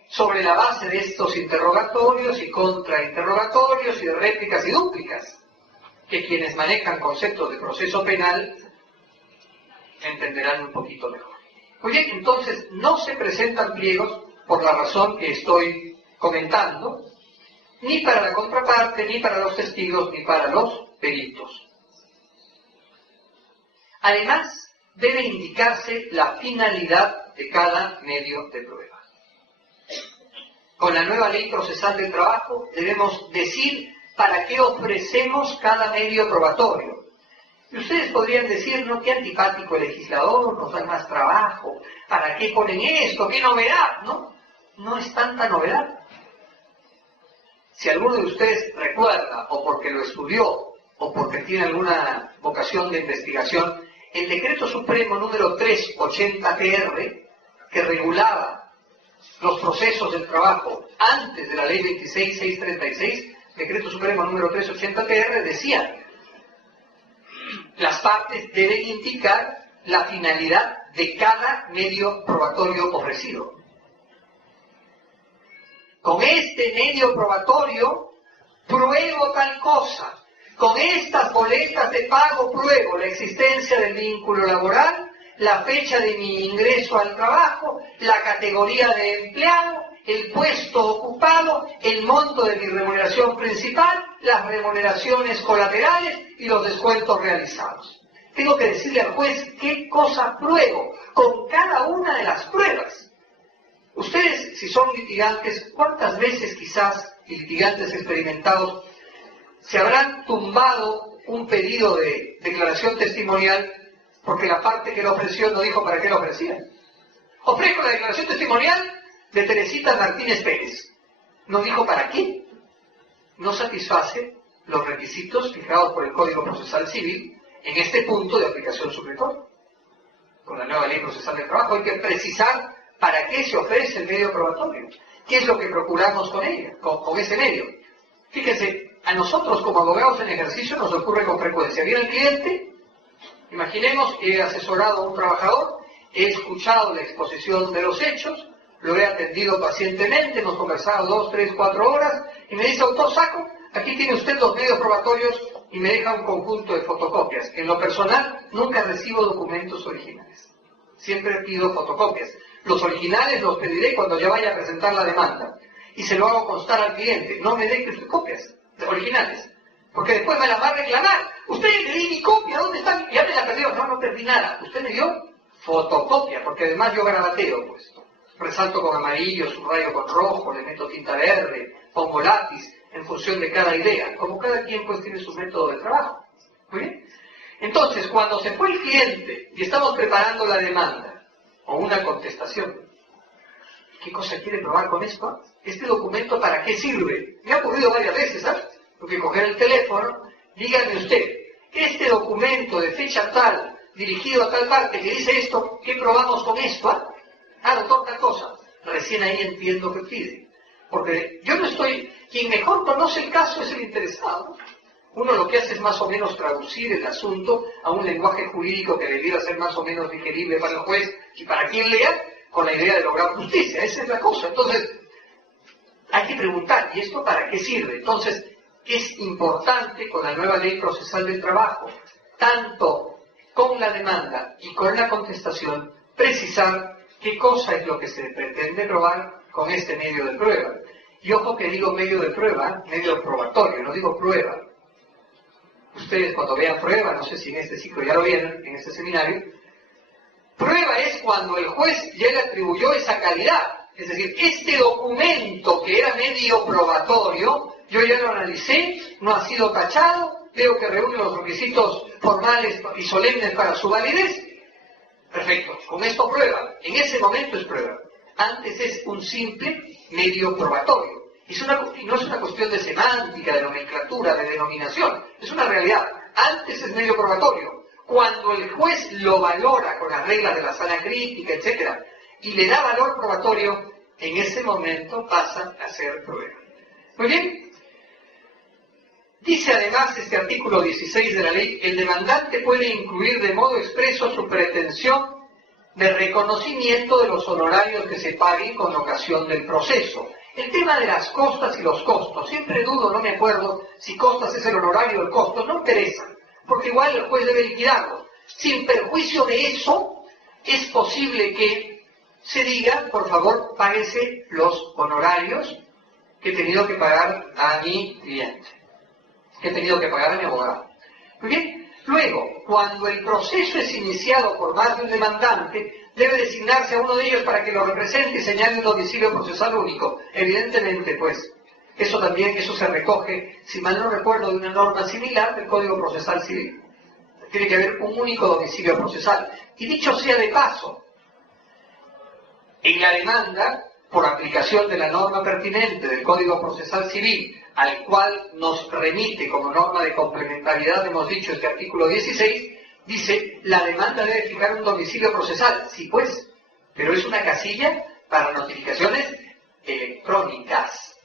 sobre la base de estos interrogatorios y contrainterrogatorios y de réplicas y dúplicas, que quienes manejan conceptos de proceso penal entenderán un poquito mejor. Muy bien, entonces no se presentan pliegos por la razón que estoy comentando, ni para la contraparte, ni para los testigos, ni para los peritos. Además, debe indicarse la finalidad de cada medio de prueba. Con la nueva ley procesal del trabajo debemos decir para qué ofrecemos cada medio probatorio. Y ustedes podrían decir, no, qué antipático el legislador, nos da más trabajo, ¿para qué ponen esto? ¿Qué novedad? No es tanta novedad. Si alguno de ustedes recuerda, o porque lo estudió, o porque tiene alguna vocación de investigación, el Decreto Supremo número 380-TR, que regulaba los procesos del trabajo antes de la Ley 26.636, Decreto Supremo número 380-TR, decía: las partes deben indicar la finalidad de cada medio probatorio ofrecido. Con este medio probatorio pruebo tal cosa. Con estas boletas de pago pruebo la existencia del vínculo laboral, la fecha de mi ingreso al trabajo, la categoría de empleado, el puesto ocupado, el monto de mi remuneración principal, las remuneraciones colaterales y los descuentos realizados. Tengo que decirle al juez qué cosa pruebo con cada una de las pruebas. Ustedes, si son litigantes, ¿cuántas veces quizás, litigantes experimentados, se habrán tumbado un pedido de declaración testimonial porque la parte que lo ofreció no dijo para qué lo ofrecía? Ofrezco la declaración testimonial de Teresita Martínez Pérez. No dijo para qué. No satisface los requisitos fijados por el Código Procesal Civil en este punto de aplicación supletoria. Con la nueva Ley Procesal del Trabajo hay que precisar para qué se ofrece el medio probatorio. ¿Qué es lo que procuramos con ella, con ese medio? Fíjense, a nosotros como abogados en ejercicio nos ocurre con frecuencia. Viene el cliente, imaginemos que he asesorado a un trabajador, he escuchado la exposición de los hechos, lo he atendido pacientemente, hemos conversado 2, 3, 4 horas, y me dice: autor Saco, aquí tiene usted los medios probatorios, y me deja un conjunto de fotocopias. En lo personal, nunca recibo documentos originales. Siempre pido fotocopias. Los originales los pediré cuando ya vaya a presentar la demanda. Y se lo hago constar al cliente: no me deje usted copias de originales, porque después me las va a reclamar. Usted le di mi copia, ¿dónde está? Ya me la perdió. No perdí nada. Usted me dio fotocopia, porque además yo grabateo, pues. Resalto con amarillo, subrayo con rojo, le meto tinta verde, pongo lápiz, en función de cada idea, como cada quien pues tiene su método de trabajo. ¿Muy bien? Entonces, cuando se fue el cliente y estamos preparando la demanda o una contestación, ¿qué cosa quiere probar con esto? ¿Este documento para qué sirve? Me ha ocurrido varias veces, ¿sabes? Porque coger el teléfono, dígame usted, este documento de fecha tal, dirigido a tal parte que dice esto, ¿qué probamos con esto? Doctor, tal cosa. Recién ahí entiendo que pide. Porque yo no estoy... Quien mejor conoce el caso es el interesado. Uno lo que hace es más o menos traducir el asunto a un lenguaje jurídico que debiera ser más o menos digerible para el juez y para quien lea, con la idea de lograr justicia. Esa es la cosa. Entonces, hay que preguntar, ¿y esto para qué sirve? Entonces, es importante con la nueva Ley Procesal del Trabajo, tanto con la demanda y con la contestación, precisar qué cosa es lo que se pretende probar con este medio de prueba. Y ojo que digo medio de prueba, medio probatorio, no digo prueba. Ustedes cuando vean prueba, no sé si en este ciclo ya lo vieron, en este seminario, prueba es cuando el juez ya le atribuyó esa calidad. Es decir, este documento que era medio probatorio, yo ya lo analicé, no ha sido tachado, veo que reúne los requisitos formales y solemnes para su validez. Perfecto, con esto prueba. En ese momento es prueba. Antes es un simple medio probatorio. No es una cuestión de semántica, de nomenclatura, de denominación. Es una realidad. Antes es medio probatorio. Cuando el juez lo valora con las reglas de la sala crítica, etc., y le da valor probatorio, en ese momento pasa a ser prueba. Muy bien. Dice además este artículo 16 de la ley: el demandante puede incluir de modo expreso su pretensión de reconocimiento de los honorarios que se paguen con ocasión del proceso. El tema de las costas y los costos, siempre dudo, no me acuerdo si costas es el honorario o el costo, no interesa, porque igual el juez debe liquidarlo. Sin perjuicio de eso, es posible que se diga, por favor, páguese los honorarios que he tenido que pagar a mi cliente, que he tenido que pagar a mi abogado. Muy bien. Luego, cuando el proceso es iniciado por más de un demandante, debe designarse a uno de ellos para que lo represente y señale un domicilio procesal único. Evidentemente, pues, eso se recoge, si mal no recuerdo, de una norma similar del Código Procesal Civil. Tiene que haber un único domicilio procesal. Y dicho sea de paso, en la demanda, por aplicación de la norma pertinente del Código Procesal Civil, al cual nos remite como norma de complementariedad, hemos dicho, este artículo 16, dice, la demanda debe fijar un domicilio procesal. Sí, pues, pero es una casilla para notificaciones electrónicas.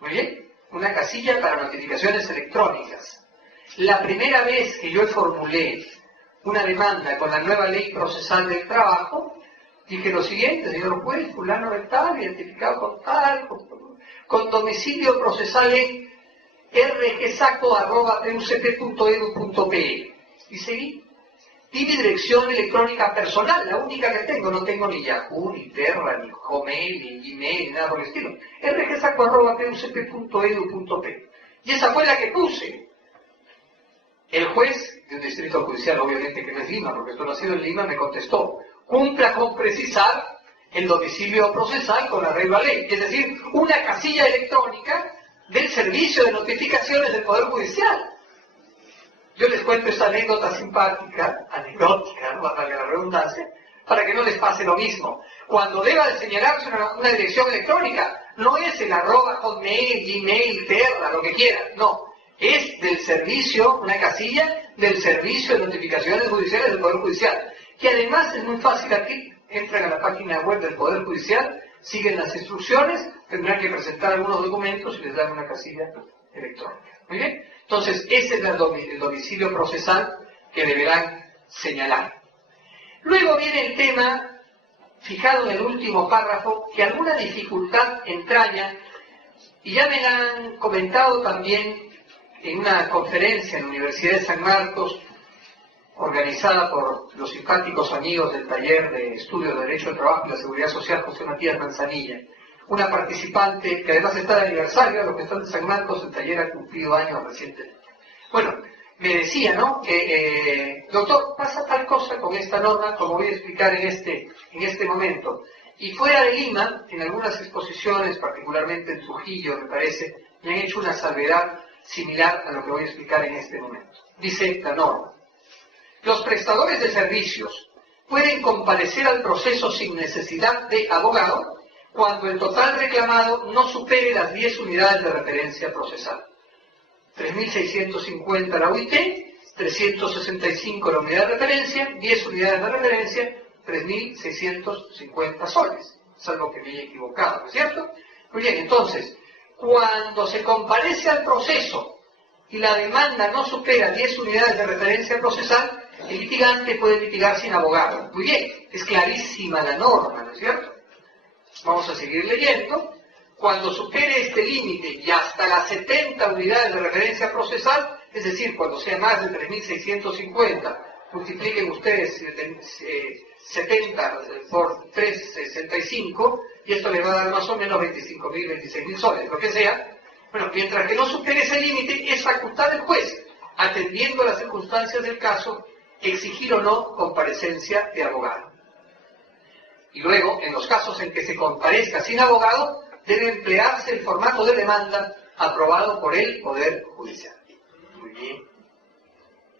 Muy bien, una casilla para notificaciones electrónicas. La primera vez que yo formulé una demanda con la nueva ley procesal del trabajo, dije lo siguiente: señor juez, fulano de tal, identificado con tal, con domicilio procesal en rgsaco@pucp.edu.pe. Y seguí. Y mi dirección electrónica personal, la única que tengo, no tengo ni Yahoo, ni Terra, ni Gmail, ni Gmail, ni nada por el estilo. rgsaco@pucp.edu.pe. Y esa fue la que puse. El juez de un distrito judicial, obviamente que no es Lima, porque esto no ha sido en Lima, me contestó: cumpla con precisar el domicilio procesal con arreglo a ley, es decir, una casilla electrónica del servicio de notificaciones del Poder Judicial. Yo les cuento esta anécdota simpática, anecdótica, valga la redundancia, para que no les pase lo mismo. Cuando deba de señalarse una dirección electrónica, no es el @hotmail, Gmail, Terra, lo que quieran, no. Es del servicio, una casilla del servicio de notificaciones judiciales del Poder Judicial, que además es muy fácil aquí. Entran a la página web del Poder Judicial, siguen las instrucciones, tendrán que presentar algunos documentos y les dan una casilla electrónica. Muy bien. Entonces, ese es el domicilio procesal que deberán señalar. Luego viene el tema, fijado en el último párrafo, que alguna dificultad entraña, y ya me han comentado también en una conferencia en la Universidad de San Marcos, organizada por los simpáticos amigos del taller de estudios de Derecho del Trabajo y la Seguridad Social, José Matías Manzanilla, una participante que además está de aniversario, a los que están de San Marcos, el taller ha cumplido años recientemente. Bueno, me decía, ¿no?, que, doctor, pasa tal cosa con esta norma, como voy a explicar en este momento. Y fuera de Lima, en algunas exposiciones, particularmente en Trujillo, me parece, me han hecho una salvedad similar a lo que voy a explicar en este momento. Dice la norma: los prestadores de servicios pueden comparecer al proceso sin necesidad de abogado cuando el total reclamado no supere las 10 unidades de referencia procesal. 3.650 la UIT, 365 la unidad de referencia, 10 unidades de referencia, 3.650 soles. Salvo que me haya equivocado, ¿no es cierto? Muy bien, entonces, cuando se comparece al proceso y la demanda no supera 10 unidades de referencia procesal, el litigante puede litigar sin abogado. Muy bien, es clarísima la norma, ¿no es cierto? Vamos a seguir leyendo. Cuando supere este límite y hasta las 70 unidades de referencia procesal, es decir, cuando sea más de 3.650, multipliquen ustedes 70 por 365, y esto le va a dar más o menos 25.000, 26.000 soles, lo que sea. Bueno, mientras que no supere ese límite, es facultad del juez, atendiendo a las circunstancias del caso, exigir o no comparecencia de abogado. Y luego, en los casos en que se comparezca sin abogado, debe emplearse el formato de demanda aprobado por el Poder Judicial. Muy bien.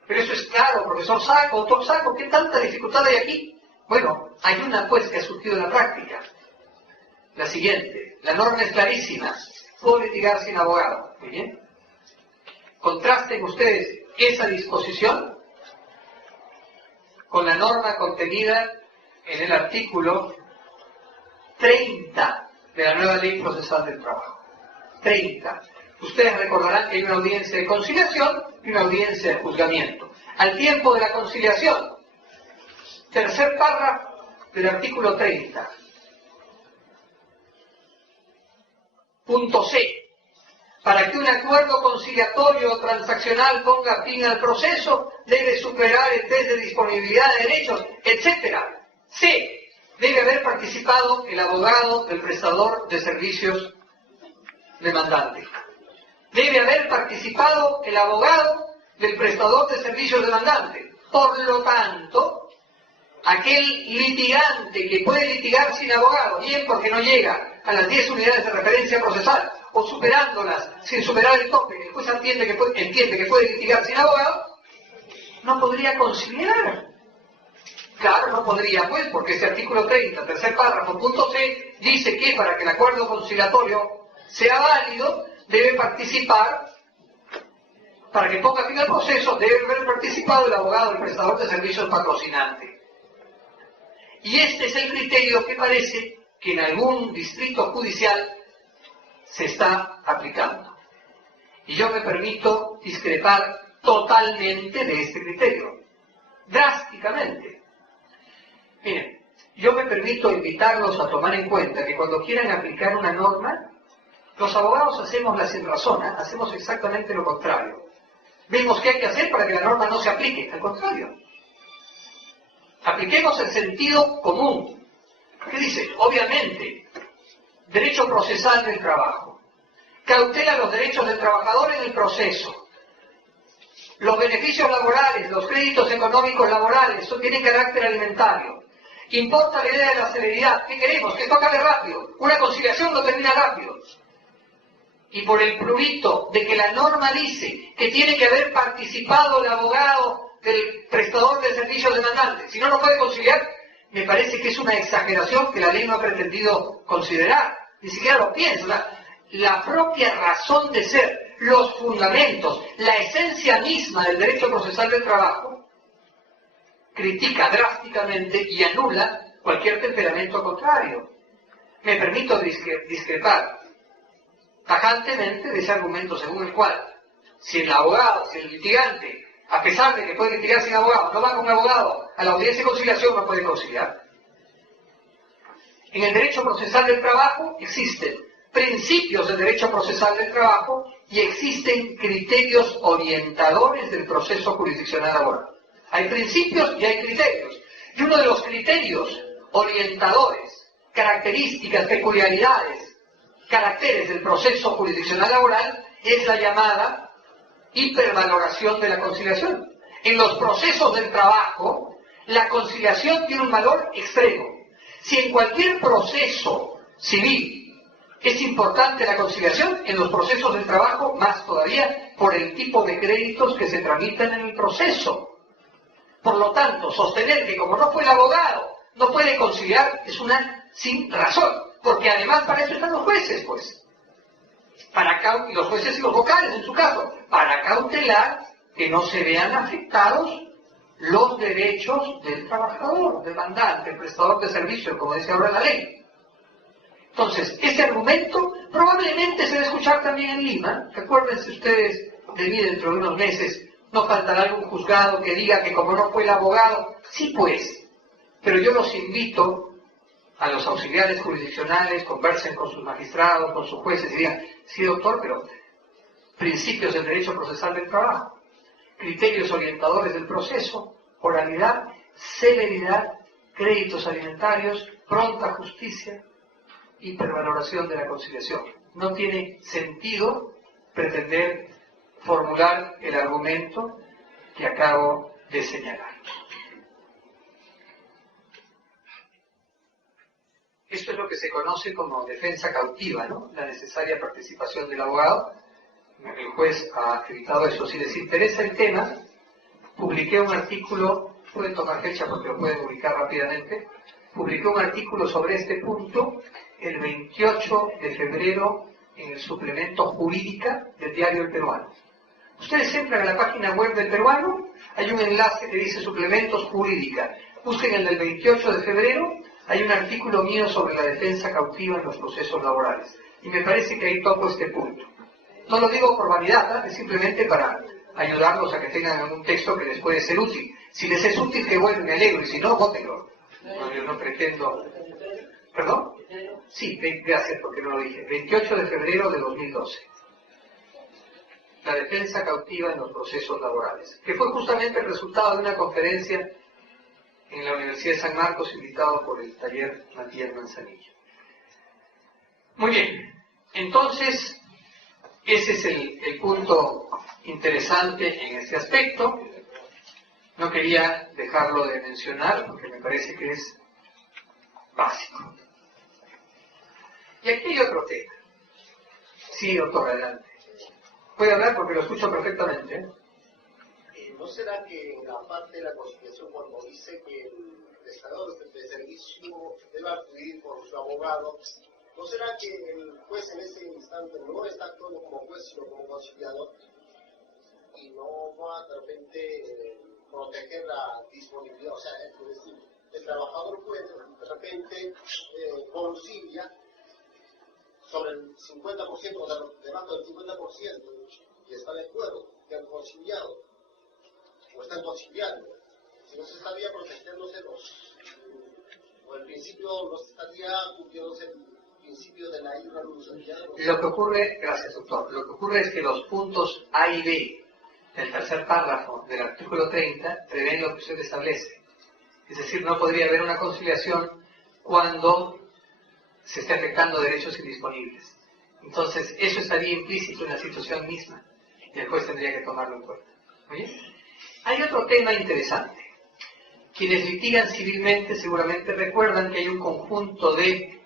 Pero eso es claro, profesor Saco, doctor Saco, ¿qué tanta dificultad hay aquí? Bueno, hay una pues que ha surgido en la práctica. La siguiente: la norma es clarísima, puedo litigar sin abogado. Muy bien. Contrasten ustedes esa disposición con la norma contenida en el artículo 30 de la nueva Ley Procesal del Trabajo. 30. Ustedes recordarán que hay una audiencia de conciliación y una audiencia de juzgamiento. Al tiempo de la conciliación, tercer párrafo del artículo 30. Punto C. Para que un acuerdo conciliatorio o transaccional ponga fin al proceso, debe superar el test de disponibilidad de derechos, etc. C. Debe haber participado el abogado del prestador de servicios demandante. Debe haber participado el abogado del prestador de servicios demandante. Por lo tanto, aquel litigante que puede litigar sin abogado, bien porque no llega a las 10 unidades de referencia procesal, o superándolas sin superar el tope, el juez entiende que puede litigar sin abogado, no podría conciliar. Claro, no podría, pues, porque este artículo 30, tercer párrafo, punto C, dice que para que el acuerdo conciliatorio sea válido, debe participar, para que ponga fin al proceso, debe haber participado el abogado del prestador de servicios patrocinante. Y este es el criterio que parece que en algún distrito judicial se está aplicando. Y yo me permito discrepar totalmente de este criterio, drásticamente. Miren, yo me permito invitarlos a tomar en cuenta que cuando quieran aplicar una norma, los abogados hacemos la sinrazón, hacemos exactamente lo contrario. Vemos qué hay que hacer para que la norma no se aplique, al contrario. Apliquemos el sentido común. ¿Qué dice? Obviamente, derecho procesal del trabajo. Cautela los derechos del trabajador en el proceso. Los beneficios laborales, los créditos económicos laborales, eso tiene carácter alimentario. Importa la idea de la celeridad. ¿Qué queremos? Que esto acabe rápido. Una conciliación no termina rápido. Y por el prurito de que la norma dice que tiene que haber participado el abogado del prestador de servicios demandante, si no, no puede conciliar, me parece que es una exageración que la ley no ha pretendido considerar. Ni siquiera lo piensa. La propia razón de ser, los fundamentos, la esencia misma del derecho procesal del trabajo, critica drásticamente y anula cualquier temperamento contrario. Me permito discrepar tajantemente de ese argumento según el cual, si el abogado, si el litigante, a pesar de que puede litigar sin abogado, no va con un abogado a la audiencia de conciliación, no puede conciliar. En el derecho procesal del trabajo existen principios del derecho procesal del trabajo y existen criterios orientadores del proceso jurisdiccional laboral. Hay principios y hay criterios. Y uno de los criterios orientadores, características, peculiaridades, caracteres del proceso jurisdiccional laboral es la llamada hipervaloración de la conciliación. En los procesos del trabajo, la conciliación tiene un valor extremo. Si en cualquier proceso civil es importante la conciliación, en los procesos del trabajo más todavía por el tipo de créditos que se tramitan en el proceso. Por lo tanto, sostener que como no fue el abogado, no puede conciliar es una sin razón. Porque además para eso están los jueces, pues. Y los jueces y los vocales, en su caso, para cautelar que no se vean afectados los derechos del trabajador, demandante, el prestador de servicios, como dice ahora la ley. Entonces, ese argumento probablemente se va a escuchar también en Lima. Acuérdense ustedes de mí dentro de unos meses, no faltará algún juzgado que diga que como no fue el abogado, sí pues, pero yo los invito a los auxiliares jurisdiccionales, conversen con sus magistrados, con sus jueces, y digan, sí doctor, pero principios del derecho procesal del trabajo, criterios orientadores del proceso, oralidad, celeridad, créditos alimentarios, pronta justicia, hipervaloración de la conciliación. No tiene sentido pretender formular el argumento que acabo de señalar. Esto es lo que se conoce como defensa cautiva, ¿no? La necesaria participación del abogado. El juez ha evitado eso. Si les interesa el tema, publiqué un artículo, pueden tomar fecha porque lo pueden ubicar rápidamente, publiqué un artículo sobre este punto el 28 de febrero en el suplemento Jurídica del diario El Peruano. Ustedes entran a la página web del Peruano, hay un enlace que dice suplementos Jurídica. Busquen el del 28 de febrero, hay un artículo mío sobre la defensa cautiva en los procesos laborales. Y me parece que ahí toco este punto. No lo digo por vanidad, es simplemente para ayudarlos a que tengan algún texto que les puede ser útil. Si les es útil, que bueno, me alegro, y si no, vótenlo. No, yo no pretendo... ¿Perdón? Sí, gracias porque no lo dije. 28 de febrero de 2012. La defensa cautiva en los procesos laborales, que fue justamente el resultado de una conferencia en la Universidad de San Marcos, invitado por el taller Matías Manzanillo. Muy bien, entonces, ese es el punto interesante en este aspecto. No quería dejarlo de mencionar porque me parece que es básico. Y aquí hay otro tema. Sí, doctor, adelante. Puede hablar porque lo escucho perfectamente, ¿eh? ¿No será que en la parte de la Constitución, cuando dice que el prestador de servicio debe acudir por su abogado, no será que el juez en ese instante no está actuando como juez, sino como conciliador, y no va de repente proteger la disponibilidad? O sea, es decir, el trabajador puede de repente concilia sobre el 50%, o debajo del 50%, y está de acuerdo, que han conciliado o están conciliando, si no se estaría protegiéndose o el principio no se estaría cumpliéndose el principio de la irrenunciabilidad. Lo que ocurre, gracias doctor, lo que ocurre es que los puntos A y B del tercer párrafo del artículo 30 prevén lo que usted establece. Es decir, no podría haber una conciliación cuando se esté afectando derechos indisponibles. Entonces, eso estaría implícito en la situación misma y el juez tendría que tomarlo en cuenta. ¿Oye? Hay otro tema interesante. Quienes litigan civilmente seguramente recuerdan que hay un conjunto de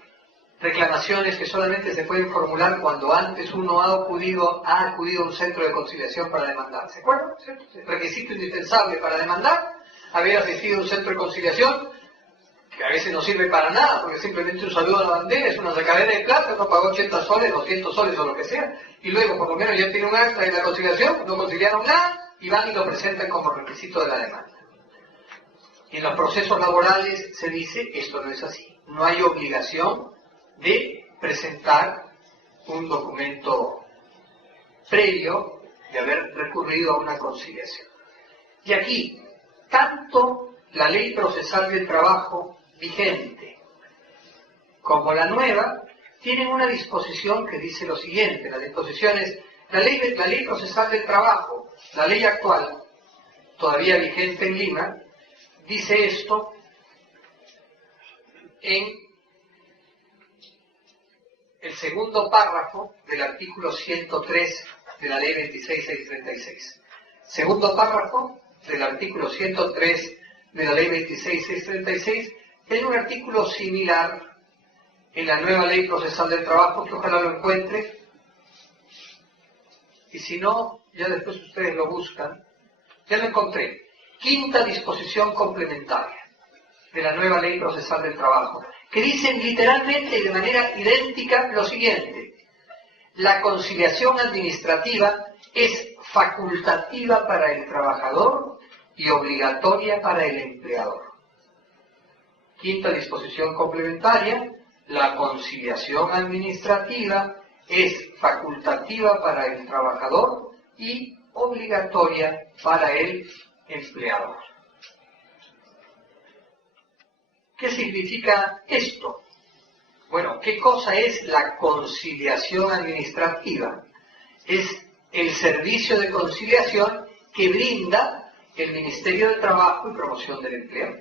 reclamaciones que solamente se pueden formular cuando antes uno ha acudido a un centro de conciliación para demandar. ¿Se acuerdan? ¿Cierto? El requisito indispensable para demandar, haber asistido a un centro de conciliación, que a veces no sirve para nada, porque simplemente un saludo a la bandera, es una sacadera de plata, uno pagó 80 soles, 200 soles o lo que sea, y luego por lo menos ya tiene un acta de la conciliación, no conciliaron nada, y van y lo presentan como requisito de la demanda. Y en los procesos laborales se dice, esto no es así, no hay obligación de presentar un documento previo de haber recurrido a una conciliación. Y aquí, tanto la ley procesal del trabajo vigente como la nueva tienen una disposición que dice lo siguiente. La disposición es la ley procesal del trabajo, la ley actual, todavía vigente en Lima, dice esto en el segundo párrafo del artículo 103 de la ley 26636. Segundo párrafo del artículo 103 de la ley 26636, que hay un artículo similar en la nueva ley procesal del trabajo, que ojalá lo encuentre, y si no, ya después ustedes lo buscan. Ya lo encontré. Quinta disposición complementaria de la nueva ley procesal del trabajo, que dicen literalmente y de manera idéntica lo siguiente: la conciliación administrativa es facultativa para el trabajador y obligatoria para el empleador. Quinta disposición complementaria: la conciliación administrativa es facultativa para el trabajador y obligatoria para el empleador. ¿Qué significa esto? Bueno, ¿qué cosa es la conciliación administrativa? Es el servicio de conciliación que brinda el Ministerio de Trabajo y Promoción del Empleo.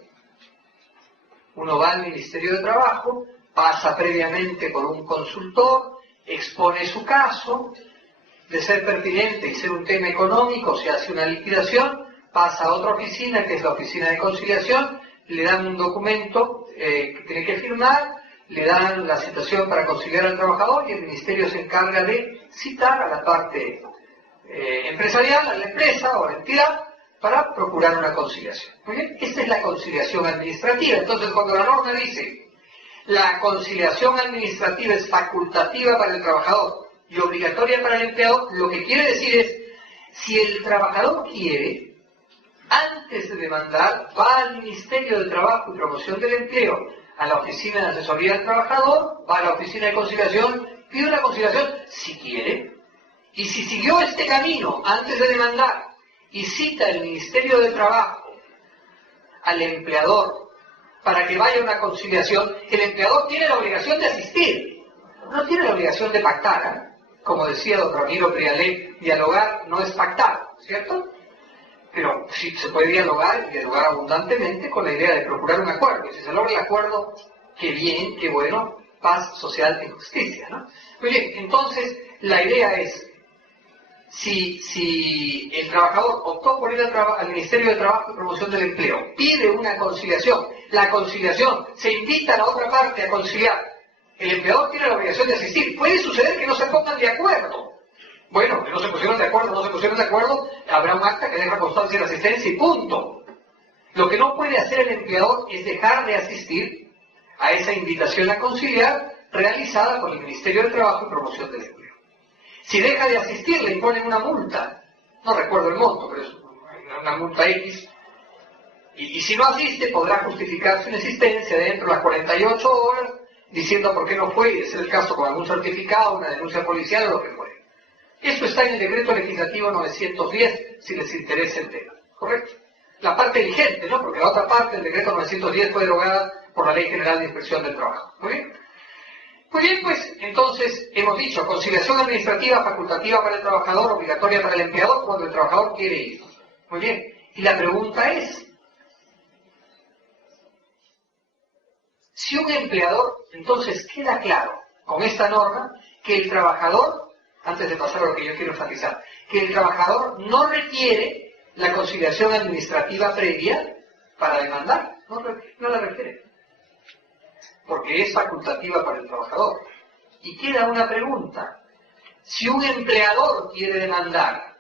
Uno va al Ministerio de Trabajo, pasa previamente por un consultor, expone su caso, de ser pertinente y ser un tema económico, se hace una liquidación, pasa a otra oficina, que es la oficina de conciliación, le dan un documento que tiene que firmar, le dan la citación para conciliar al trabajador y el ministerio se encarga de citar a la parte empresarial, a la empresa o a la entidad, para procurar una conciliación. Muy bien, esta es la conciliación administrativa. Entonces, cuando la norma dice la conciliación administrativa es facultativa para el trabajador y obligatoria para el empleador, lo que quiere decir es, si el trabajador quiere, antes de demandar, va al Ministerio de Trabajo y Promoción del Empleo, a la Oficina de Asesoría del Trabajador, va a la Oficina de Conciliación, pide una conciliación si quiere, y si siguió este camino antes de demandar y cita el Ministerio de Trabajo al empleador para que vaya a una conciliación, el empleador tiene la obligación de asistir, no tiene la obligación de pactar, ¿eh? Como decía don Ramiro Prialé, dialogar no es pactar, ¿cierto? Pero sí se puede dialogar y dialogar abundantemente con la idea de procurar un acuerdo. Y si se logra el acuerdo, qué bien, qué bueno, paz social y justicia, ¿no? Muy bien, entonces la idea es, si el trabajador optó por ir al Ministerio de Trabajo y Promoción del Empleo, pide una conciliación, la conciliación, se invita a la otra parte a conciliar, el empleador tiene la obligación de asistir. Puede suceder que no se pongan de acuerdo. Bueno, que no se pusieron de acuerdo, habrá un acta que deja constancia de la asistencia y punto. Lo que no puede hacer el empleador es dejar de asistir a esa invitación a conciliar realizada por el Ministerio de Trabajo y Promoción del Empleo. Si deja de asistir, le imponen una multa. No recuerdo el monto, pero es una multa X. Y si no asiste, podrá justificar su inexistencia dentro de las 48 horas, diciendo por qué no fue, y de ser el caso con algún certificado, una denuncia policial o lo que fuere. Esto está en el Decreto Legislativo 910, si les interesa el tema. ¿Correcto? La parte vigente, ¿no? Porque la otra parte del Decreto 910 fue derogada por la Ley General de Inspección del Trabajo. ¿Muy bien? Muy bien, pues, entonces, hemos dicho, conciliación administrativa facultativa para el trabajador, obligatoria para el empleador, cuando el trabajador quiere ir. Muy bien. Y la pregunta es, si un empleador, entonces queda claro con esta norma que el trabajador, antes de pasar a lo que yo quiero enfatizar, que el trabajador no requiere la conciliación administrativa previa para demandar, no la requiere, porque es facultativa para el trabajador. Y queda una pregunta, si un empleador quiere demandar,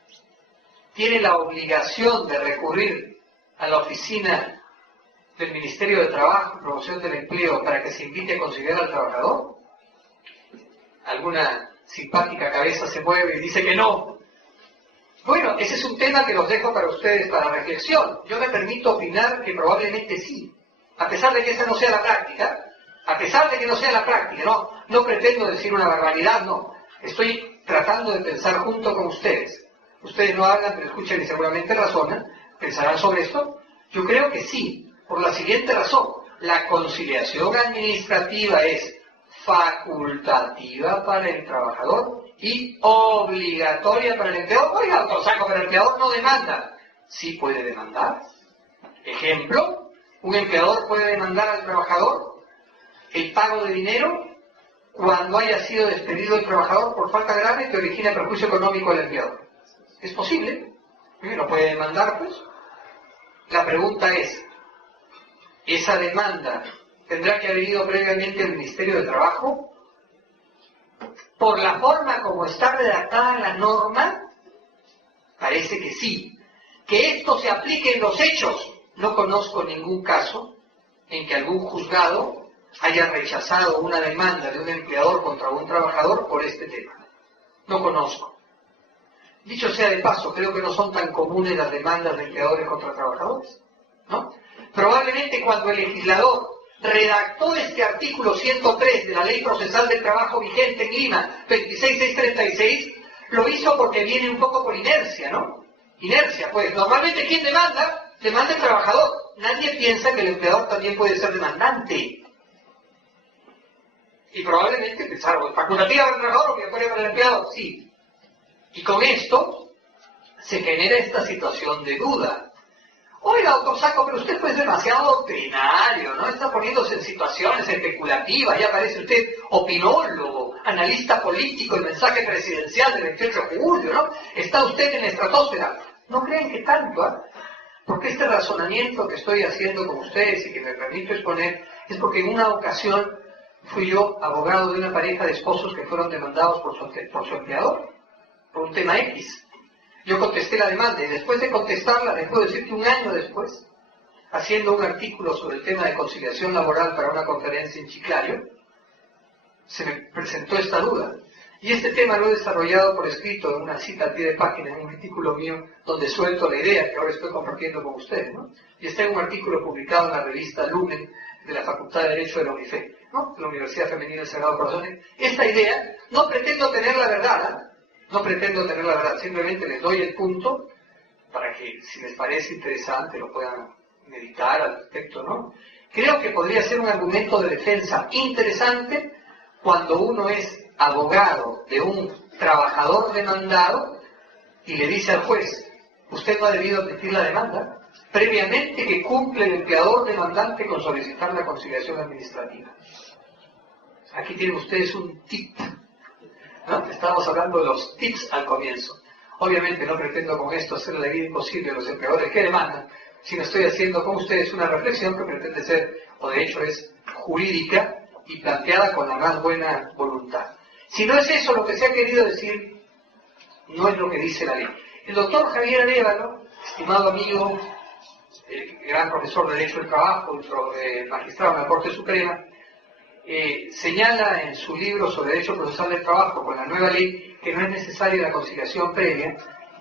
¿tiene la obligación de recurrir a la oficina del Ministerio de Trabajo y Promoción del Empleo para que se invite a conciliar al trabajador? Alguna simpática cabeza se mueve y dice que no. Bueno, ese es un tema que los dejo para ustedes para reflexión. Yo me permito opinar que probablemente sí, a pesar de que esa no sea la práctica, no pretendo decir una barbaridad, no. Estoy tratando de pensar junto con ustedes. Ustedes no hablan, pero escuchan y seguramente razonan, pensarán sobre esto. Yo creo que sí, por la siguiente razón. La conciliación administrativa es facultativa para el trabajador y obligatoria para el empleador. Oiga, doctor Saco, pero el empleador no demanda. Sí puede demandar. Ejemplo, un empleador puede demandar al trabajador el pago de dinero cuando haya sido despedido el trabajador por falta grave que origina perjuicio económico al empleador. ¿Es posible? ¿Lo puede demandar, pues? La pregunta es, ¿esa demanda tendrá que haber ido previamente al Ministerio de Trabajo? Por la forma como está redactada la norma, parece que sí. Que esto se aplique en los hechos, no conozco ningún caso en que algún juzgado haya rechazado una demanda de un empleador contra un trabajador por este tema. No conozco. Dicho sea de paso, creo que no son tan comunes las demandas de empleadores contra trabajadores, ¿no? Probablemente cuando el legislador redactó este artículo 103 de la Ley Procesal del Trabajo vigente en Lima, 26636, lo hizo porque viene un poco por inercia, ¿no? Inercia, pues, normalmente ¿quién demanda? Demanda el trabajador. Nadie piensa que el empleador también puede ser demandante. Y probablemente pensaron, ¿facultativa para el trabajador o obligatoria para el empleador? Sí. Y con esto se genera esta situación de duda. Oiga, doctor Saco, pero usted pues es demasiado doctrinario, ¿no? Está poniéndose en situaciones especulativas, ya parece usted opinólogo, analista político, el mensaje presidencial del 28 de julio, ¿no? Está usted en la estratosfera. No crean que tanto, ¿eh? Porque este razonamiento que estoy haciendo con ustedes y que me permito exponer es porque en una ocasión fui yo abogado de una pareja de esposos que fueron demandados por su empleador, por un tema X. Yo contesté la demanda y después de contestarla, les puedo decir que un año después, haciendo un artículo sobre el tema de conciliación laboral para una conferencia en Chiclayo, se me presentó esta duda. Y este tema lo he desarrollado por escrito en una cita a pie de página, en un artículo mío, donde suelto la idea que ahora estoy compartiendo con ustedes, ¿no? Y está en un artículo publicado en la revista Lumen de la Facultad de Derecho de la UNIFE, ¿no? De la Universidad Femenina del Sagrado Corazón. Esta idea, no pretendo tener la verdad, ¿eh? No pretendo tener la verdad, simplemente les doy el punto para que, si les parece interesante, lo puedan meditar al respecto, ¿no? Creo que podría ser un argumento de defensa interesante cuando uno es abogado de un trabajador demandado y le dice al juez, usted no ha debido admitir la demanda, previamente que cumple el empleador demandante con solicitar la conciliación administrativa. Aquí tienen ustedes un tip, ¿no? Estábamos hablando de los tips al comienzo. Obviamente no pretendo con esto hacer la vida imposible a los empleadores que demandan, sino estoy haciendo con ustedes una reflexión que pretende ser, o de hecho es jurídica y planteada con la más buena voluntad. Si no es eso lo que se ha querido decir, no es lo que dice la ley. El doctor Javier Arévalo, estimado amigo, gran profesor de Derecho del Trabajo, magistrado en la Corte Suprema, señala en su libro sobre Derecho Procesal del Trabajo con la nueva ley que no es necesaria la conciliación previa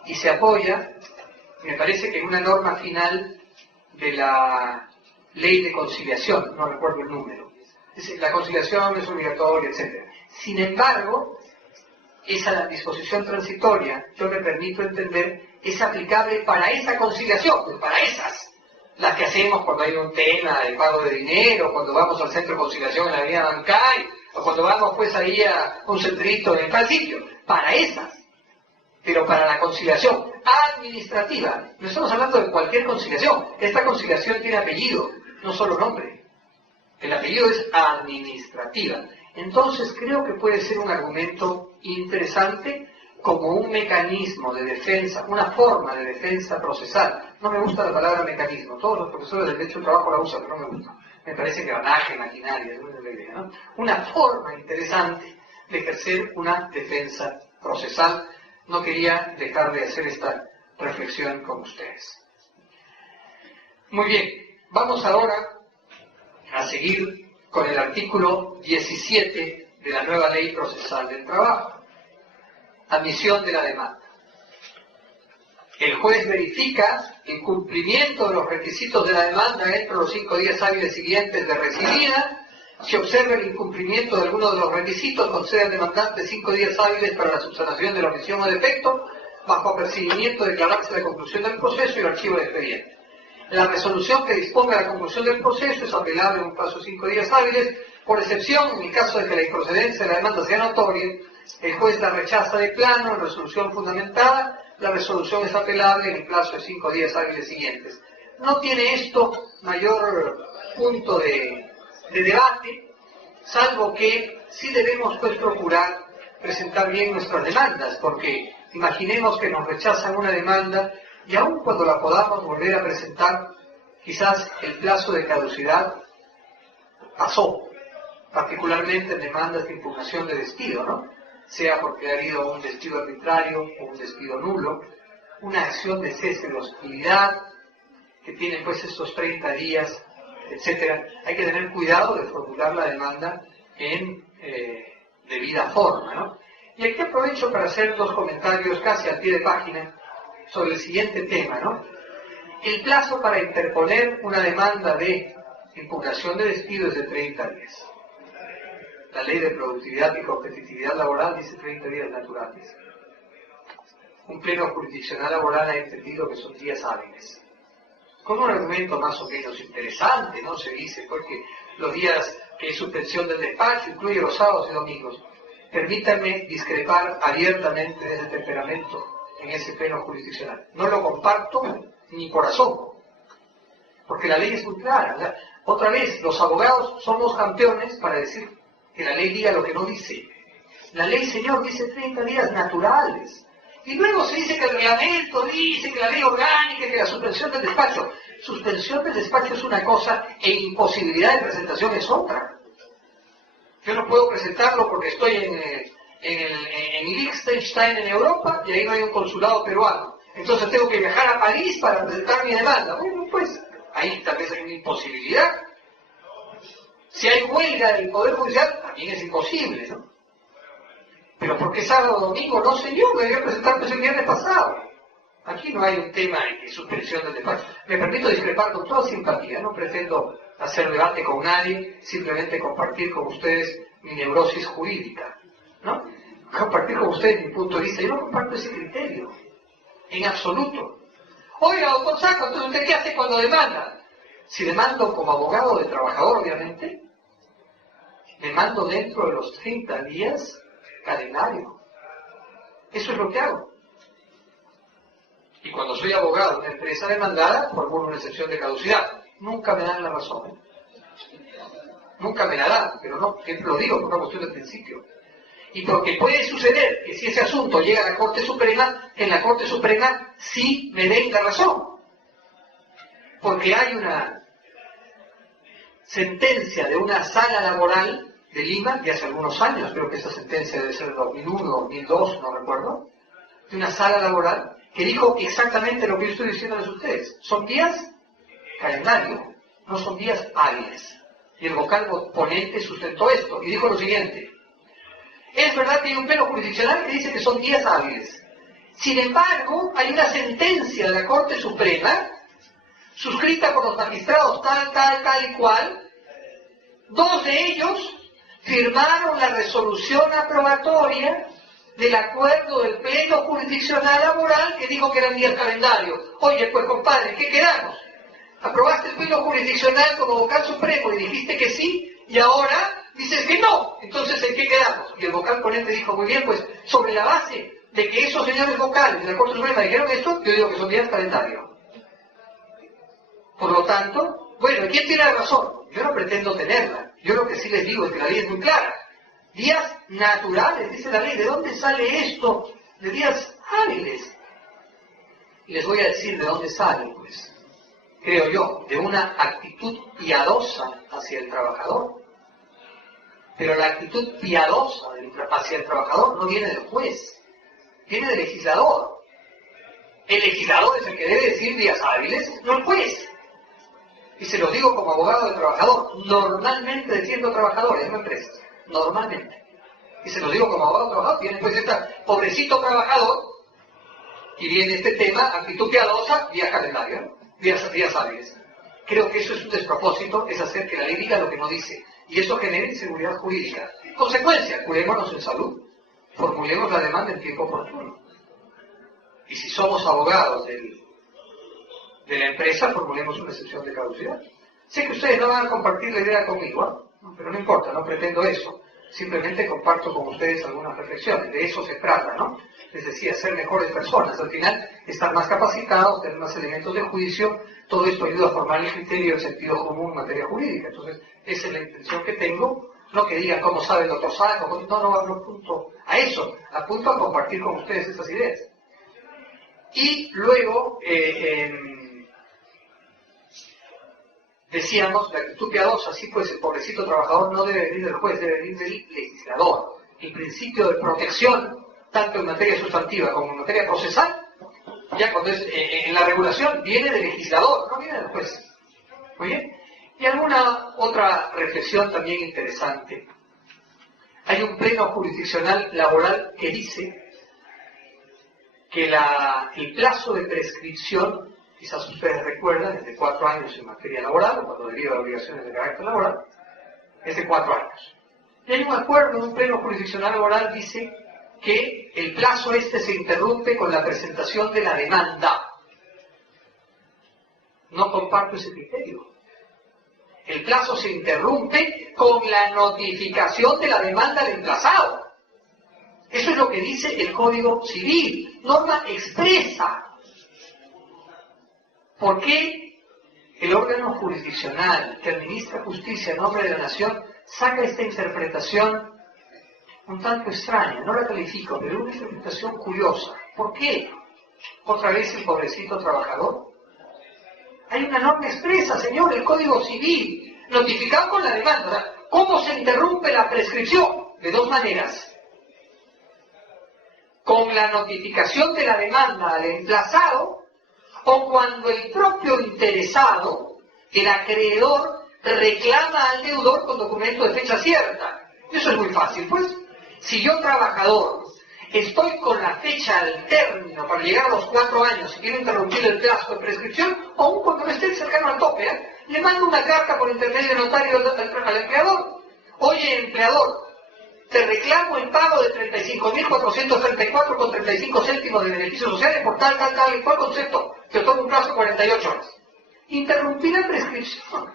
y se apoya, me parece que en una norma final de la ley de conciliación, no recuerdo el número. Es decir, la conciliación es obligatoria, etc. Sin embargo, esa disposición transitoria, yo me permito entender, es aplicable para esa conciliación, pues para esas, las que hacemos cuando hay un tema de pago de dinero, cuando vamos al centro de conciliación en la avenida Bancay, o cuando vamos pues ahí a un centrito en tal sitio, para esas. Pero para la conciliación administrativa, no estamos hablando de cualquier conciliación, esta conciliación tiene apellido, no solo nombre. El apellido es administrativa. Entonces creo que puede ser un argumento interesante como un mecanismo de defensa, una forma de defensa procesal. No me gusta la palabra mecanismo, todos los profesores del derecho del trabajo la usan, pero no me gusta. Me parece que banaje, maquinaria, no es la idea, ¿no? Una forma interesante de ejercer una defensa procesal. No quería dejar de hacer esta reflexión con ustedes. Muy bien, vamos ahora a seguir con el artículo 17 de la nueva Ley Procesal del Trabajo. Admisión de la demanda. El juez verifica el cumplimiento de los requisitos de la demanda dentro de los 5 días hábiles siguientes de recibida. Si observa el incumplimiento de alguno de los requisitos, concede al demandante 5 días hábiles para la subsanación de la omisión o defecto, bajo apercibimiento de declararse la conclusión del proceso y el archivo de expediente. La resolución que disponga la conclusión del proceso es apelable en un plazo de 5 días hábiles, por excepción, en el caso de que la improcedencia de la demanda sea notoria, el juez la rechaza de plano en resolución fundamentada, la resolución es apelable en el plazo de 5 días hábiles siguientes. No tiene esto mayor punto de debate, salvo que sí debemos pues procurar presentar bien nuestras demandas, porque imaginemos que nos rechazan una demanda y aun cuando la podamos volver a presentar, quizás el plazo de caducidad pasó, particularmente en demandas de impugnación de despido, ¿no? Sea porque ha habido un despido arbitrario o un despido nulo, una acción de cese de hostilidad, que tiene pues estos 30 días, etcétera. Hay que tener cuidado de formular la demanda en debida forma, ¿no? Y aquí aprovecho para hacer 2 comentarios casi al pie de página sobre el siguiente tema, ¿no? El plazo para interponer una demanda de impugnación de despido es de 30 días. La ley de productividad y competitividad laboral dice 30 días naturales. Un pleno jurisdiccional laboral ha entendido que son días hábiles. Con un argumento más o menos interesante, ¿no? Se dice porque los días que hay suspensión del despacho incluye los sábados y domingos. Permítanme discrepar abiertamente de ese temperamento en ese pleno jurisdiccional. No lo comparto ni por asomo, porque la ley es muy clara. Otra vez, los abogados somos campeones para decir que la ley diga lo que no dice. La ley, señor, dice 30 días naturales. Y luego se dice que el reglamento dice que la ley orgánica, que la suspensión del despacho. Suspensión del despacho es una cosa e imposibilidad de presentación es otra. Yo no puedo presentarlo porque estoy en Liechtenstein, en Europa, y ahí no hay un consulado peruano. Entonces tengo que viajar a París para presentar mi demanda. Bueno, pues ahí tal vez hay una imposibilidad. Si hay huelga del Poder Judicial, también es imposible, ¿no? Pero ¿por qué sábado o domingo? No, señor, me debía presentar el viernes pasado. Aquí no hay un tema de suspensión del despacho. Me permito discrepar con toda simpatía, no pretendo hacer debate con nadie, simplemente compartir con ustedes mi neurosis jurídica, ¿no? Compartir con ustedes mi punto de vista. Yo no comparto ese criterio, en absoluto. Oiga, doctor Saco, entonces ¿usted qué hace cuando demanda? Si demando como abogado de trabajador, obviamente, demando dentro de los 30 días calendario. Eso es lo que hago. Y cuando soy abogado de una empresa demandada, formulo una excepción de caducidad. Nunca me dan la razón. Nunca me la dan, pero no, que lo digo por una cuestión de principio. Y porque puede suceder que si ese asunto llega a la Corte Suprema, en la Corte Suprema sí me den la razón. Porque hay una sentencia de una sala laboral de Lima, de hace algunos años, creo que esa sentencia debe ser 2001, 2002, no recuerdo, de una sala laboral que dijo exactamente lo que yo estoy diciéndoles a ustedes. Son días calendario, no son días hábiles. Y el vocal ponente sustentó esto y dijo lo siguiente: es verdad que hay un pleno jurisdiccional que dice que son días hábiles. Sin embargo, hay una sentencia de la Corte Suprema, suscrita por los magistrados tal y cual. Dos de ellos firmaron la resolución aprobatoria del acuerdo del pleno jurisdiccional laboral que dijo que eran días calendario. Oye, pues compadre, ¿qué quedamos? Aprobaste el pleno jurisdiccional como vocal supremo y dijiste que sí, y ahora dices que no. Entonces, ¿en qué quedamos? Y el vocal ponente dijo, muy bien, pues sobre la base de que esos señores vocales de la Corte Suprema dijeron esto, yo digo que son días calendario. Por lo tanto, bueno, ¿quién tiene la razón? Yo no pretendo tenerla. Yo lo que sí les digo es que la ley es muy clara. Días naturales, dice la ley. ¿De dónde sale esto de días hábiles? Y les voy a decir de dónde sale, pues. Creo yo, de una actitud piadosa hacia el trabajador. Pero la actitud piadosa hacia el trabajador no viene del juez, viene del legislador. El legislador es el que debe decir días hábiles, no el juez. Y se lo digo como abogado de trabajador, normalmente defiendo trabajadores, no empresas, normalmente. Y se lo digo como abogado de trabajador, viene pues esta pobrecito trabajador, y viene este tema, actitud piadosa, días calendario, días hábiles. Creo que eso es un despropósito, es hacer que la ley diga lo que no dice. Y eso genera inseguridad jurídica. Consecuencia, curémonos en salud, formulemos la demanda en tiempo oportuno. Y si somos abogados de la empresa, formulemos una excepción de caducidad. Sé que ustedes no van a compartir la idea conmigo, ¿eh? Pero no importa, no pretendo eso. Simplemente comparto con ustedes algunas reflexiones. De eso se trata, ¿no? Les decía, ser mejores personas. Al final, estar más capacitados, tener más elementos de juicio. Todo esto ayuda a formar el criterio y el sentido común en materia jurídica. Entonces, esa es la intención que tengo. No que digan cómo sabe el doctor Sá, no apunto a eso. Apunto a compartir con ustedes esas ideas. Y luego, decíamos, la actitud piadosa, sí, pues el pobrecito trabajador no debe venir del juez, debe venir del legislador. El principio de protección, tanto en materia sustantiva como en materia procesal, ya cuando es en la regulación, viene del legislador, no viene del juez. Muy bien. Y alguna otra reflexión también interesante. Hay un pleno jurisdiccional laboral que dice que el plazo de prescripción, quizás ustedes recuerdan, es de 4 años en materia laboral, cuando debido a obligaciones de carácter laboral, es de 4 años. Y hay un acuerdo en un pleno jurisdiccional laboral dice que el plazo se interrumpe con la presentación de la demanda. No comparto ese criterio. El plazo se interrumpe con la notificación de la demanda al emplazado. Eso es lo que dice el Código Civil, norma expresa. ¿Por qué el órgano jurisdiccional que administra justicia en nombre de la nación saca esta interpretación un tanto extraña? No la califico, pero una interpretación curiosa. ¿Por qué? ¿Otra vez el pobrecito trabajador? Hay una norma expresa, señor, el Código Civil, notificado con la demanda. ¿Cómo se interrumpe la prescripción? De 2 maneras. Con la notificación de la demanda al emplazado, o cuando el propio interesado, el acreedor, reclama al deudor con documento de fecha cierta. Eso es muy fácil, pues. Si yo, trabajador, estoy con la fecha del término para llegar a los 4 años y quiero interrumpir el plazo de prescripción, aun cuando no esté cercano al tope, le mando una carta por intermedio de notario al empleador. Oye, empleador, te reclamo el pago de 35.434,35 céntimos de beneficios sociales por tal y cual concepto. Te otorgo un plazo de 48 horas. Interrumpir la prescripción.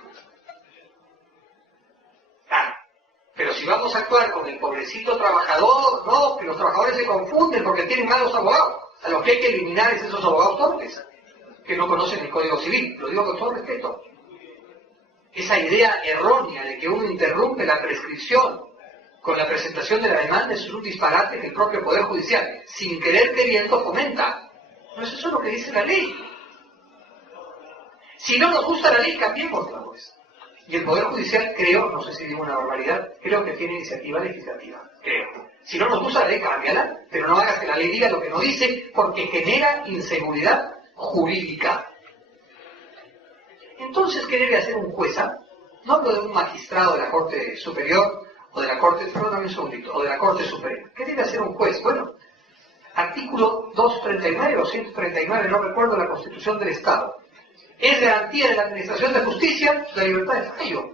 Claro. Pero si vamos a actuar con el pobrecito trabajador, no, que los trabajadores se confunden porque tienen malos abogados. A lo que hay que eliminar es esos abogados torpes, que no conocen el Código Civil. Lo digo con todo respeto. Esa idea errónea de que uno interrumpe la prescripción con la presentación de la demanda, eso es un disparate que el propio Poder Judicial, sin querer queriendo, fomenta. No es eso lo que dice la ley. Si no nos gusta la ley, cambiémosla, pues. Y el Poder Judicial, creo, no sé si digo una barbaridad, creo que tiene iniciativa legislativa, creo. Si no nos gusta la ley, cámbiala, pero no hagas que la ley diga lo que no dice, porque genera inseguridad jurídica. Entonces, ¿qué debe hacer un juez? No hablo de un magistrado de la Corte Superior, o de la Corte, perdóname un segundito, o de la Corte Suprema. ¿Qué debe hacer un juez? Bueno, artículo 239 o 139, no recuerdo, de la Constitución del Estado. Es garantía de la Administración de Justicia la libertad de fallo.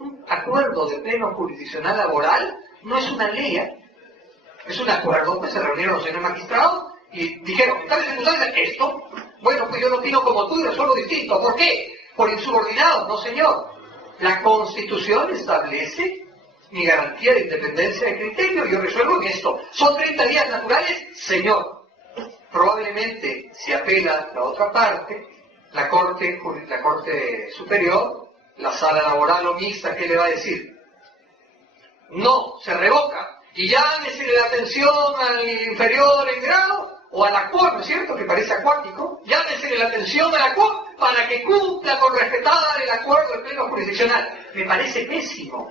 Un acuerdo de pleno jurisdiccional laboral no es una ley, es un acuerdo, pues se reunieron los señores magistrados y dijeron, en tales circunstancias, esto, bueno, pues yo no opino como tú y resuelvo distinto. ¿Por qué? Por insubordinado, no señor. La Constitución establece mi garantía de independencia de criterio, yo resuelvo en esto. ¿Son 30 días naturales? Señor. Probablemente, si apela la otra parte, la Corte Superior, la sala laboral o mixta, ¿qué le va a decir? No, se revoca. Y llámese la atención al inferior en grado, o al actual, ¿no es cierto?, que parece acuático, llámese la atención al actual para que cumpla con respetar el acuerdo del pleno jurisdiccional. Me parece pésimo.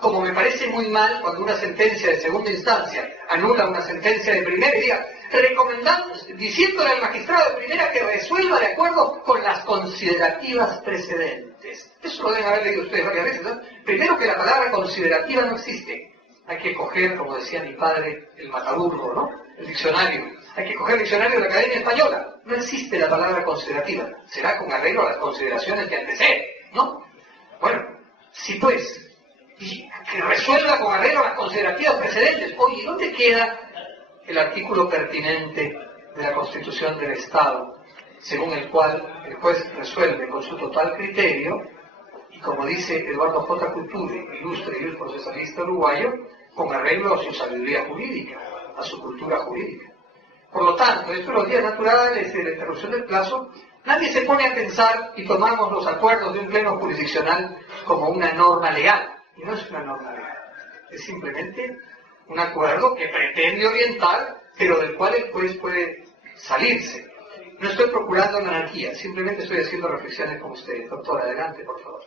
Como me parece muy mal cuando una sentencia de segunda instancia anula una sentencia de primera y diga, recomendamos, diciéndole al magistrado de primera que resuelva de acuerdo con las considerativas precedentes. Eso lo deben haber leído ustedes varias veces, ¿no? Primero, que la palabra considerativa no existe. Hay que coger, como decía mi padre, el mataburgo, ¿no? El diccionario. Hay que coger el diccionario de la Academia Española. No existe la palabra considerativa. Será con arreglo a las consideraciones que anteceden, ¿no? Bueno, sí pues, y que resuelva con arreglo a las considerativas precedentes. Oye, ¿dónde queda el artículo pertinente de la Constitución del Estado, según el cual el juez resuelve con su total criterio, y como dice Eduardo J. Couture, ilustre y procesalista uruguayo, con arreglo a su sabiduría jurídica, a su cultura jurídica? Por lo tanto, esto de los días naturales y de la interrupción del plazo, nadie se pone a pensar y tomamos los acuerdos de un pleno jurisdiccional como una norma legal. Y no es una norma legal, es simplemente un acuerdo que pretende orientar, pero del cual el juez puede salirse. No estoy procurando una anarquía, simplemente estoy haciendo reflexiones con ustedes. Doctora, adelante, por favor.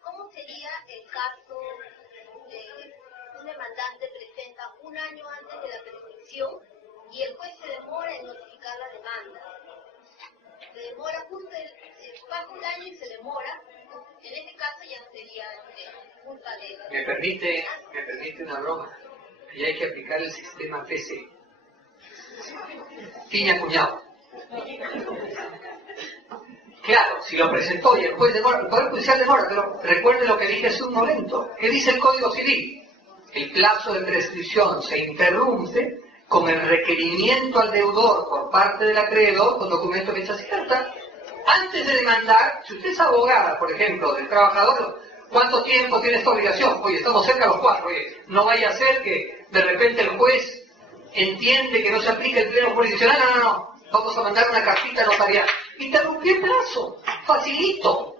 ¿Cómo sería el caso de un demandante presenta un año antes de la prescripción y el juez se demora en notificar la demanda? Se demora justo, pasa un año y se demora. En este caso ya no sería culpa de él. Me permite una broma. Y hay que aplicar el sistema PC. Piña cuñado. Claro, si lo presentó y el juez demora, el Poder Judicial demora, pero recuerde lo que dije hace un momento. ¿Qué dice el Código Civil? El plazo de prescripción se interrumpe con el requerimiento al deudor por parte del acreedor con documento de fecha cierta. Antes de demandar, si usted es abogada, por ejemplo, del trabajador, ¿cuánto tiempo tiene esta obligación? Oye, estamos cerca de los 4, oye, no vaya a ser que de repente el juez entiende que no se aplica el pleno jurisdiccional, no, vamos a mandar una cartita notarial. Interrumpí el plazo, facilito,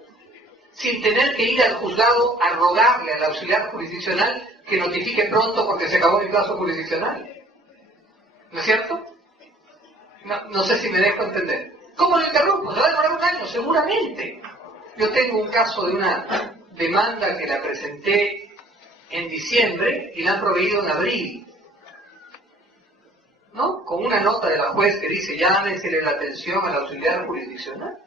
sin tener que ir al juzgado a rogarle al auxiliar jurisdiccional que notifique pronto porque se acabó el plazo jurisdiccional. ¿No es cierto? No sé si me dejo entender. ¿Cómo lo interrumpo? ¿Se va a demorar un año? Seguramente. Yo tengo un caso de una demanda que la presenté en diciembre y la han proveído en abril, ¿no? Con una nota de la juez que dice, llámesele la atención al auxiliar jurisdiccional.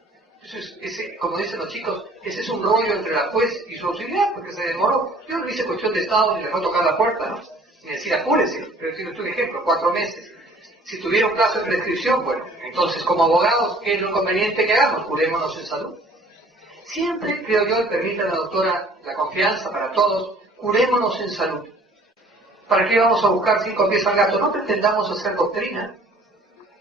Eso es, como dicen los chicos, ese es un rollo entre la juez y su auxiliar, porque se demoró. Yo no hice cuestión de Estado ni le fue a tocar la puerta, ¿no? Ni decir, apúrese, pero si no tuve ejemplo, 4 meses. Si tuviera un plazo de prescripción, bueno, entonces como abogados, ¿qué es lo conveniente que hagamos? Curémonos en salud. Siempre, creo yo, y permítame, doctora, la confianza para todos, curémonos en salud. ¿Para qué vamos a buscar 5 pies al gato? No pretendamos hacer doctrina.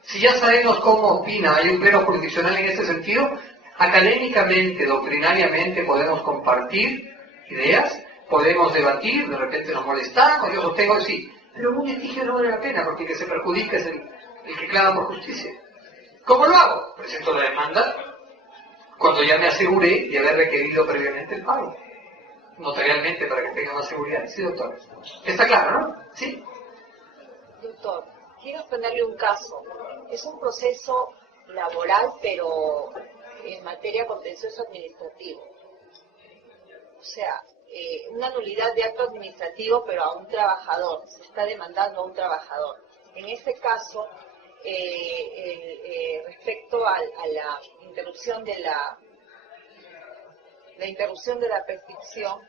Si ya sabemos cómo opina, hay un pleno jurisdiccional en este sentido, académicamente, doctrinariamente podemos compartir ideas, podemos debatir, de repente nos molestamos, yo sostengo que sí, pero un litigio no vale la pena porque el que se perjudica es el que clama por justicia. ¿Cómo lo hago? Presento la demanda cuando ya me aseguré de haber requerido previamente el pago. notarialmente para que tenga más seguridad. Sí, doctor. Está claro, ¿no? Sí. Doctor, quiero ponerle un caso. Es un proceso laboral, pero en materia contencioso administrativo. O sea, una nulidad de acto administrativo, pero a un trabajador. Se está demandando a un trabajador. En este caso, respecto a la interrupción de la interrupción de la prescripción,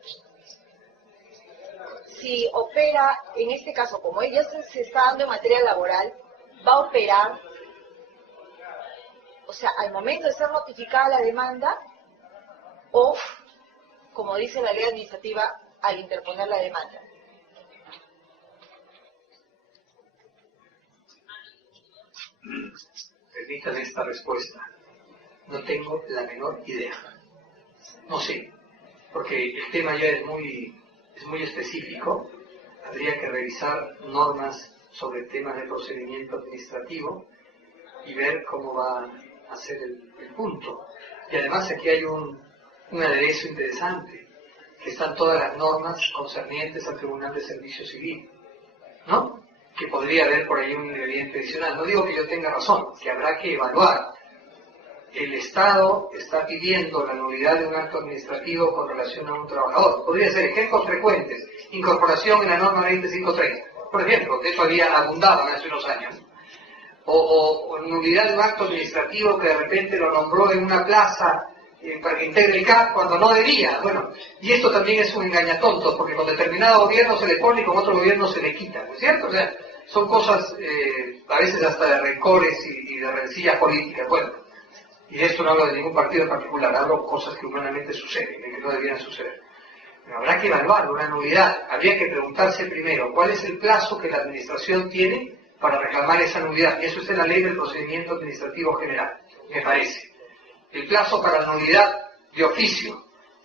si opera, en este caso, como ella se está dando en materia laboral, va a operar, o sea, al momento de ser notificada la demanda, o, como dice la ley administrativa, al interponer la demanda. Permítame esta respuesta. No tengo la menor idea. No sé, porque el tema ya es muy específico. Habría que revisar normas sobre temas de procedimiento administrativo y ver cómo va a ser el punto. Y además aquí hay un aderezo interesante, que están todas las normas concernientes al Tribunal de Servicio Civil, ¿no? Que podría haber por ahí un ingrediente adicional. No digo que yo tenga razón, que habrá que evaluar. El Estado está pidiendo la nulidad de un acto administrativo con relación a un trabajador. Podría ser ejemplos frecuentes. Incorporación en la norma 20530. Por ejemplo, de eso abundaban hace unos años. O nulidad de un acto administrativo que de repente lo nombró en una plaza para que integre el CAP cuando no debía. Bueno, y esto también es un engañatontos, porque con determinado gobierno se le pone y con otro gobierno se le quita, ¿no es cierto? O sea, son cosas a veces hasta de rencores y de rencillas políticas. Bueno, y de esto no hablo de ningún partido en particular, hablo de cosas que humanamente suceden y que no debieran suceder. Pero habrá que evaluar una nulidad. Habría que preguntarse primero cuál es el plazo que la administración tiene para reclamar esa nulidad. Eso está en la ley del procedimiento administrativo general, me parece. El plazo para la nulidad de oficio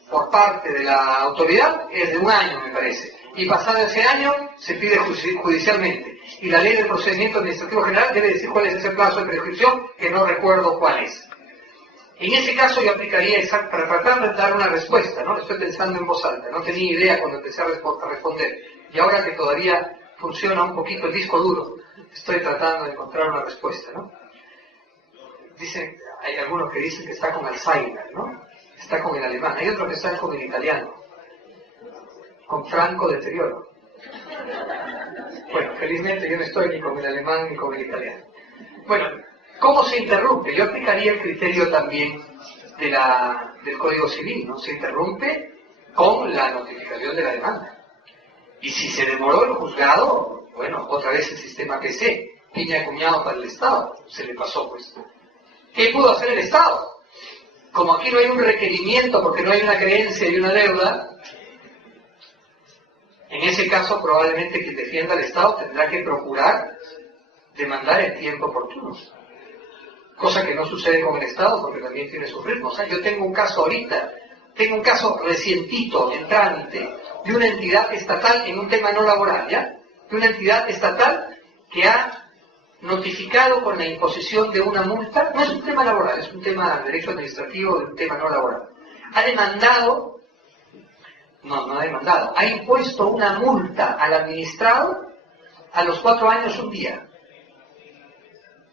por parte de la autoridad es de 1 año, me parece. Y pasado ese año se pide judicialmente. Y la ley del procedimiento administrativo general debe decir cuál es ese plazo de prescripción, que no recuerdo cuál es. En ese caso yo aplicaría para tratar de dar una respuesta, ¿no? Estoy pensando en voz alta, no tenía idea cuando empecé a responder. Y ahora que todavía funciona un poquito el disco duro, estoy tratando de encontrar una respuesta, ¿no? Dicen, hay algunos que dicen que está con Alzheimer, ¿no? Está con el alemán. Hay otros que están con el italiano, con franco deterioro. Bueno, felizmente yo no estoy ni con el alemán ni con el italiano. Bueno, ¿cómo se interrumpe? Yo aplicaría el criterio también del Código Civil, ¿no? Se interrumpe con la notificación de la demanda. Y si se demoró el juzgado, bueno, otra vez el sistema PC, piña cuñado para el Estado, se le pasó pues. ¿Qué pudo hacer el Estado? Como aquí no hay un requerimiento porque no hay una creencia y una deuda, en ese caso probablemente quien defienda al Estado tendrá que procurar demandar en tiempo oportuno. Cosa que no sucede con el Estado porque también tiene sus ritmos. O sea, yo tengo un caso ahorita, tengo un caso recientito, entrante, de una entidad estatal en un tema no laboral, ¿ya? De una entidad estatal que ha notificado con la imposición de una multa, no es un tema laboral, es un tema de derecho administrativo, de un tema no laboral. Ha demandado, no ha demandado, ha impuesto una multa al administrado a los 4 años un día.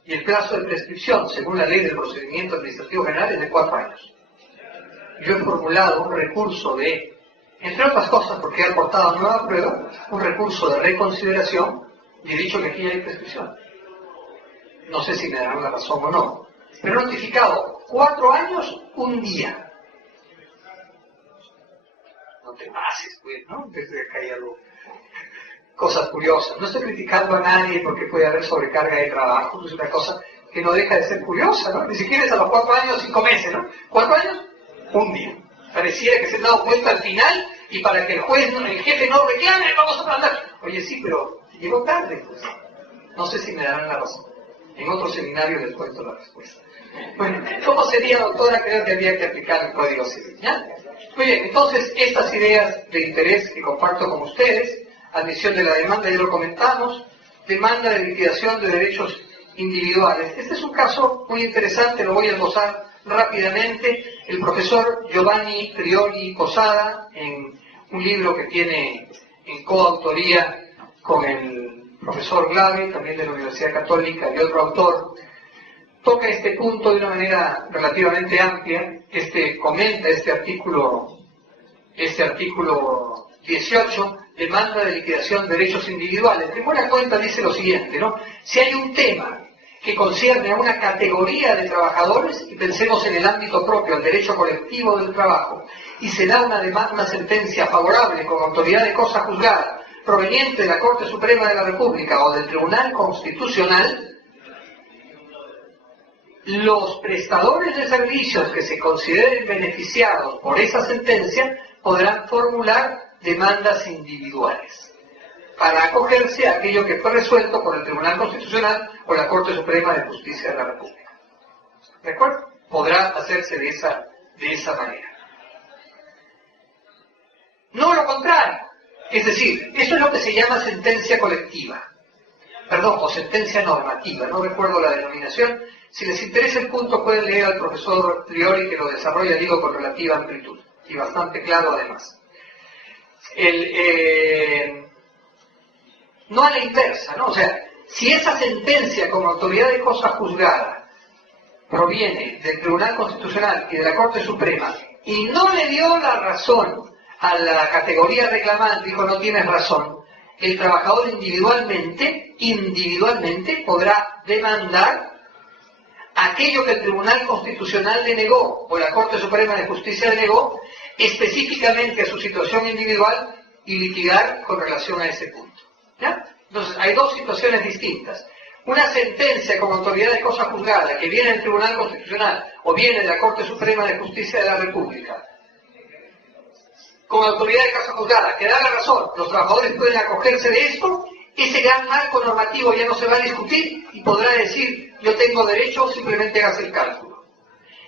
Y el plazo de prescripción, según la ley del procedimiento administrativo general, es de 4 años. Yo he formulado un recurso de, entre otras cosas, porque he aportado nueva prueba, un recurso de reconsideración y he dicho que aquí hay prescripción. No sé si me darán la razón o no, pero he notificado 4 años, un día. No te pases, pues, ¿no? Desde acá hay algo. Cosas curiosas. No estoy criticando a nadie porque puede haber sobrecarga de trabajo, es una cosa que no deja de ser curiosa, ¿no? Ni siquiera es a los 4 años, 5 meses, ¿no? 4 años, un día. Pareciera que se han dado cuenta al final y para que el jefe no reclame, vamos a mandar. Oye, sí, pero llegó tarde, pues. No sé si me darán la razón. En otro seminario les cuento la respuesta. Bueno, ¿cómo sería, doctora? Creo que había que aplicar el Código Civil, ¿ya? Muy bien, entonces, estas ideas de interés que comparto con ustedes, admisión de la demanda, ya lo comentamos, demanda de liquidación de derechos individuales. Este es un caso muy interesante, lo voy a esbozar rápidamente. El profesor Giovanni Prioli Posada, en un libro que tiene en coautoría con el profesor Glave, también de la Universidad Católica, y otro autor, toca este punto de una manera relativamente amplia. Comenta este artículo 18, demanda de liquidación de derechos individuales. En buena cuenta dice lo siguiente, ¿no? Si hay un tema que concierne a una categoría de trabajadores, y pensemos en el ámbito propio, el derecho colectivo del trabajo, y se da una sentencia favorable con autoridad de cosa juzgada, proveniente de la Corte Suprema de la República o del Tribunal Constitucional, los prestadores de servicios que se consideren beneficiados por esa sentencia podrán formular demandas individuales para acogerse a aquello que fue resuelto por el Tribunal Constitucional o la Corte Suprema de Justicia de la República. ¿De acuerdo? Podrá hacerse de esa manera. No lo contrario. Es decir, eso es lo que se llama sentencia colectiva. Perdón, o sentencia normativa, no recuerdo la denominación. Si les interesa el punto, pueden leer al profesor Priori, que lo desarrolla, digo, con relativa amplitud y bastante claro además. No a la inversa, ¿no? O sea, si esa sentencia como autoridad de cosa juzgada proviene del Tribunal Constitucional y de la Corte Suprema y no le dio la razón a la categoría reclamante, dijo no tienes razón, el trabajador individualmente podrá demandar aquello que el Tribunal Constitucional le negó o la Corte Suprema de Justicia le negó específicamente a su situación individual y litigar con relación a ese punto. ¿Ya? Entonces, hay dos situaciones distintas. Una sentencia como autoridad de cosa juzgada que viene del Tribunal Constitucional o viene de la Corte Suprema de Justicia de la República, como autoridad de cosa juzgada, que da la razón, los trabajadores pueden acogerse de esto, ese gran marco normativo ya no se va a discutir y podrá decir, yo tengo derecho, simplemente hagas el cálculo.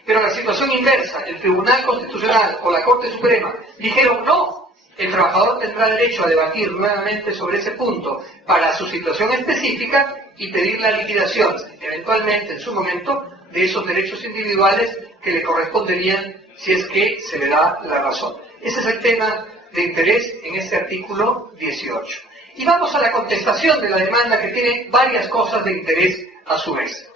Pero la situación inversa, el Tribunal Constitucional o la Corte Suprema dijeron no, el trabajador tendrá derecho a debatir nuevamente sobre ese punto para su situación específica y pedir la liquidación, eventualmente en su momento, de esos derechos individuales que le corresponderían si es que se le da la razón. Ese es el tema de interés en este artículo 18. Y vamos a la contestación de la demanda, que tiene varias cosas de interés a su vez.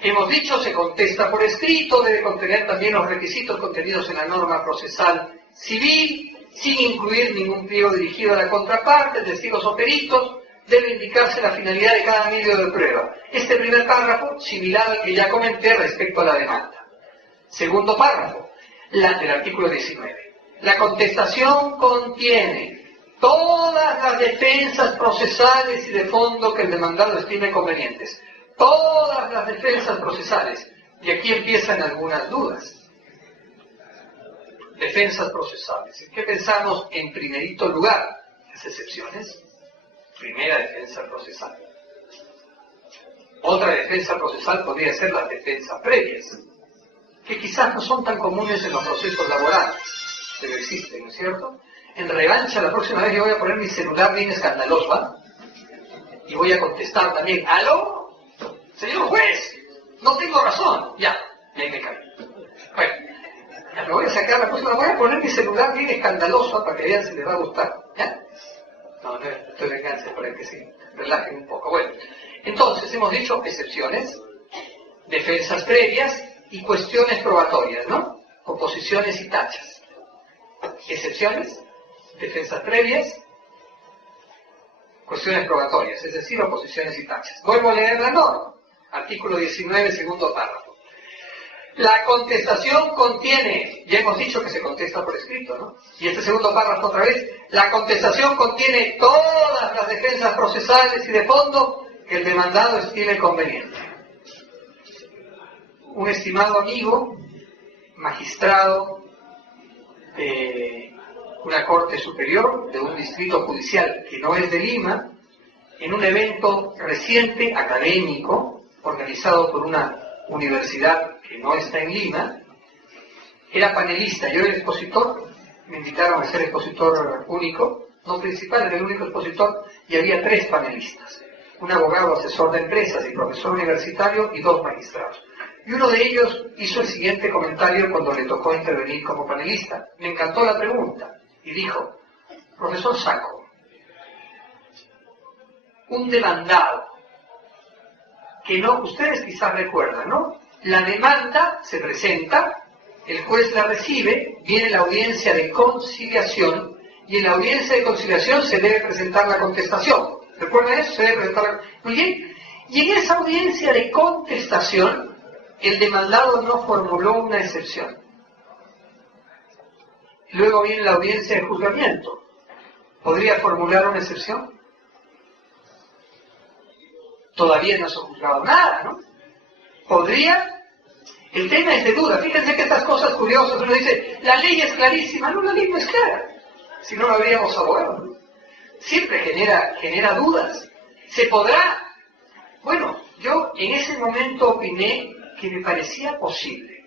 Hemos dicho, se contesta por escrito, debe contener también los requisitos contenidos en la norma procesal civil, sin incluir ningún pliego dirigido a la contraparte, testigos o peritos, debe indicarse la finalidad de cada medio de prueba. Este primer párrafo, similar al que ya comenté respecto a la demanda. Segundo párrafo, del artículo 19. La contestación contiene todas las defensas procesales y de fondo que el demandado estime convenientes. Todas las defensas procesales. Y aquí empiezan algunas dudas. Defensas procesales. ¿En qué pensamos en primerito lugar? Las excepciones. Primera defensa procesal. Otra defensa procesal podría ser las defensas previas, que quizás no son tan comunes en los procesos laborales, pero existen, ¿no es cierto? En revancha, la próxima vez yo voy a poner mi celular bien escandaloso, ¿ah? Y voy a contestar también, ¿aló? Señor juez, no tengo razón. Ya, y ahí me cae. Bueno, ya me voy a sacar la próxima, voy a poner mi celular bien escandaloso para que vean si les va a gustar. ¿Ya? No, estoy venganza para que se relajen un poco. Bueno, entonces hemos dicho excepciones, defensas previas y cuestiones probatorias, ¿no? Oposiciones y tachas. Excepciones, defensas previas, cuestiones probatorias, es decir, oposiciones y tachas. Vuelvo a leer la norma, artículo 19, segundo párrafo. La contestación contiene, ya hemos dicho que se contesta por escrito, ¿no? Y este segundo párrafo otra vez, la contestación contiene todas las defensas procesales y de fondo que el demandado estime conveniente. Un estimado amigo, magistrado de una corte superior, de un distrito judicial que no es de Lima, en un evento reciente, académico, organizado por una universidad que no está en Lima, era panelista, yo era el expositor, me invitaron a ser expositor único, no principal, era el único expositor, y había 3 panelistas, un abogado asesor de empresas y profesor universitario y 2 magistrados. Y uno de ellos hizo el siguiente comentario cuando le tocó intervenir como panelista. Me encantó la pregunta. y dijo, profesor Sacco, un demandado, que no, ustedes quizás recuerdan, ¿no? La demanda se presenta, el juez la recibe, viene la audiencia de conciliación, y en la audiencia de conciliación se debe presentar la contestación. ¿Recuerdan eso? Se debe presentar Muy bien. Y en esa audiencia de contestación, el demandado no formuló una excepción. Luego viene la audiencia de juzgamiento. ¿Podría formular una excepción? Todavía no se ha juzgado nada, ¿no? ¿Podría? El tema es de duda. Fíjense que estas cosas curiosas, uno dice, la ley es clarísima. No, la ley no es clara. Si no, no habríamos abogado, ¿no? Siempre genera dudas. ¿Se podrá? Bueno, yo en ese momento opiné que me parecía posible.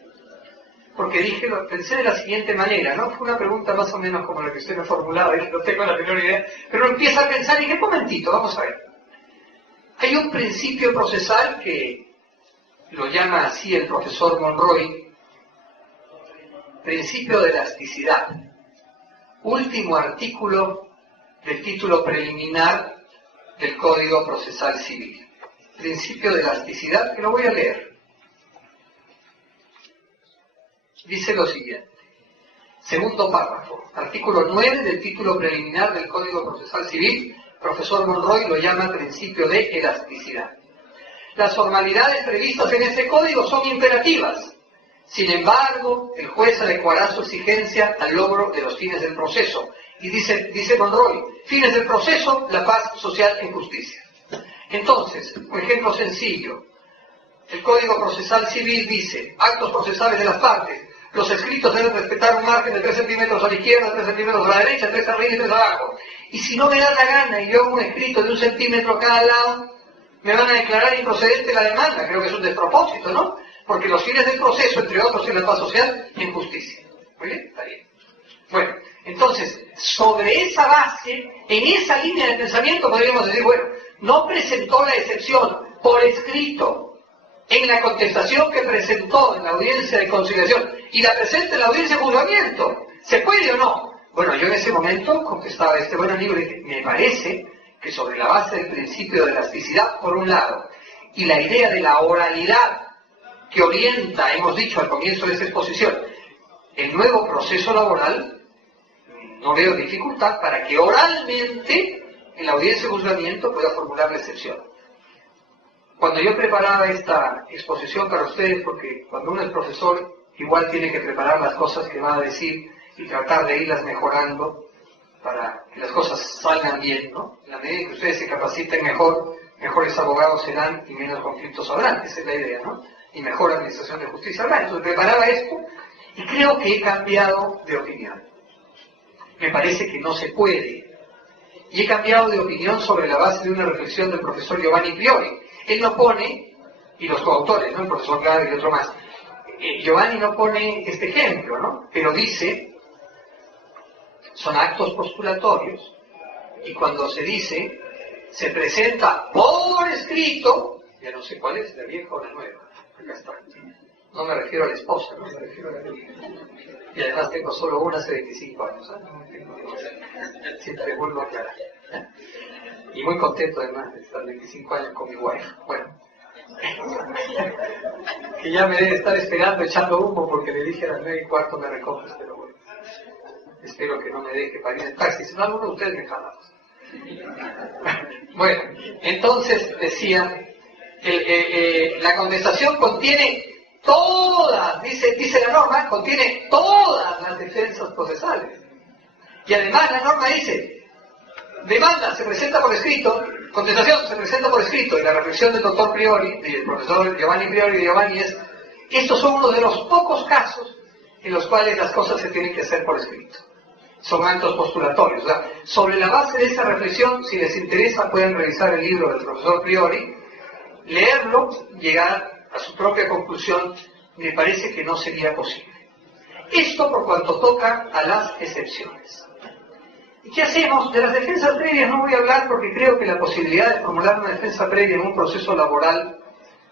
Porque dije, lo pensé de la siguiente manera, ¿no? Fue una pregunta más o menos como la que usted me formulaba, y no tengo la menor idea, pero empieza a pensar y dije, un momentito, vamos a ver. Hay un principio procesal que lo llama así el profesor Monroy, principio de elasticidad. Último artículo del título preliminar del Código Procesal Civil. Principio de elasticidad, que lo voy a leer. Dice lo siguiente. Segundo párrafo. Artículo 9 del título preliminar del Código Procesal Civil. Profesor Monroy lo llama principio de elasticidad. Las formalidades previstas en este código son imperativas. Sin embargo, el juez adecuará su exigencia al logro de los fines del proceso. Y dice Monroy, fines del proceso, la paz social en justicia. Entonces, un ejemplo sencillo. El Código Procesal Civil dice, actos procesales de las partes. Los escritos deben respetar un margen de 3 centímetros a la izquierda, 3 centímetros a la derecha, 3 arriba y 3 abajo. Y si no me da la gana y yo hago un escrito de 1 centímetro a cada lado, me van a declarar improcedente la demanda. Creo que es un despropósito, ¿no? Porque los fines del proceso, entre otros, es la paz social en justicia. Muy bien, está bien. Bueno, entonces, sobre esa base, en esa línea de pensamiento podríamos decir, bueno, no presentó la excepción por escrito en la contestación que presentó en la audiencia de conciliación y la presenta en la audiencia de juzgamiento. ¿Se puede o no? Bueno, yo en ese momento contestaba a este buen amigo y dije, me parece que sobre la base del principio de elasticidad, por un lado, y la idea de la oralidad que orienta, hemos dicho al comienzo de esta exposición, el nuevo proceso laboral, no veo dificultad para que oralmente en la audiencia de juzgamiento pueda formular la excepción. Cuando yo preparaba esta exposición para ustedes, porque cuando uno es profesor, igual tiene que preparar las cosas que va a decir y tratar de irlas mejorando para que las cosas salgan bien, ¿no? En la medida en que ustedes se capaciten mejor, mejores abogados serán y menos conflictos habrán, esa es la idea, ¿no? Y mejor administración de justicia habrá. Entonces preparaba esto y creo que he cambiado de opinión. Me parece que no se puede. Y he cambiado de opinión sobre la base de una reflexión del profesor Giovanni Priori. Él no pone, y los coautores, ¿no? El profesor Clave y otro más, Giovanni no pone este ejemplo, ¿no? Pero dice, son actos postulatorios, y cuando se dice, se presenta por escrito, ya no sé cuál es, la vieja o la nueva, acá está. No me refiero a la esposa, no me refiero a la vieja. Y además tengo solo una hace 25 años, ¿eh? Siempre vuelvo a aclarar. Y muy contento además de estar 25 años con mi wife. Bueno, que ya me debe estar esperando echando humo porque le dije a las 9:15 me recoges, pero bueno, espero que no me deje para ir en taxi, si no alguno de ustedes me jala. Bueno, entonces decía, la contestación contiene todas, dice la norma, contiene todas las defensas procesales. Y además la norma dice, demanda se presenta por escrito, contestación se presenta por escrito, y la reflexión del doctor Priori, del profesor Giovanni Priori de Giovanni es, estos son uno de los pocos casos en los cuales las cosas se tienen que hacer por escrito. Son actos postulatorios. O sea, sobre la base de esa reflexión, si les interesa, pueden revisar el libro del profesor Priori, leerlo, llegar a su propia conclusión, me parece que no sería posible. Esto por cuanto toca a las excepciones. ¿Y qué hacemos? De las defensas previas no voy a hablar porque creo que la posibilidad de formular una defensa previa en un proceso laboral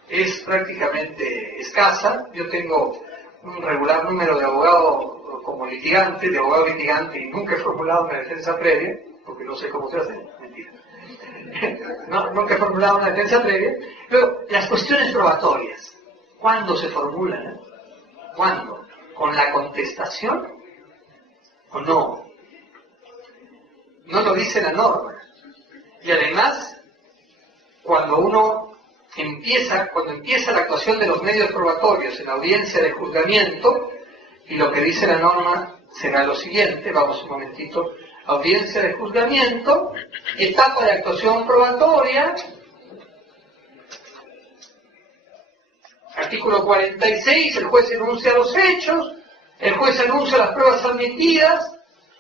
es prácticamente escasa. Yo tengo un regular número de abogados como litigante, de abogado litigante, y nunca he formulado una defensa previa, porque no sé cómo se hace, mentira. No, nunca he formulado una defensa previa. Pero las cuestiones probatorias, ¿cuándo se formulan? ¿Cuándo? ¿Con la contestación o no? No lo dice la norma. Y además, cuando empieza la actuación de los medios probatorios en audiencia de juzgamiento, y lo que dice la norma será lo siguiente, vamos un momentito, audiencia de juzgamiento, etapa de actuación probatoria, artículo 46, el juez enuncia los hechos, el juez enuncia las pruebas admitidas,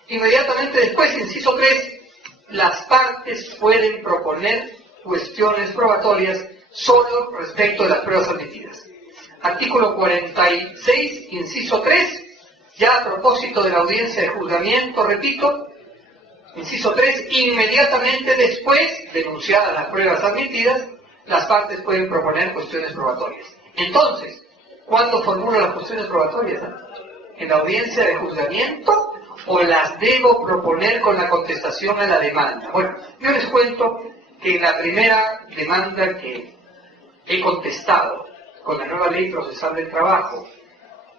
inmediatamente después, inciso 3, las partes pueden proponer cuestiones probatorias solo respecto de las pruebas admitidas. Artículo 46, inciso 3, ya a propósito de la audiencia de juzgamiento, repito, inciso 3, inmediatamente después, denunciadas las pruebas admitidas, las partes pueden proponer cuestiones probatorias. Entonces, ¿cuándo formulo las cuestiones probatorias? ¿En la audiencia de juzgamiento o las debo proponer con la contestación a la demanda? Bueno, yo les cuento que en la primera demanda que he contestado con la nueva ley procesal del trabajo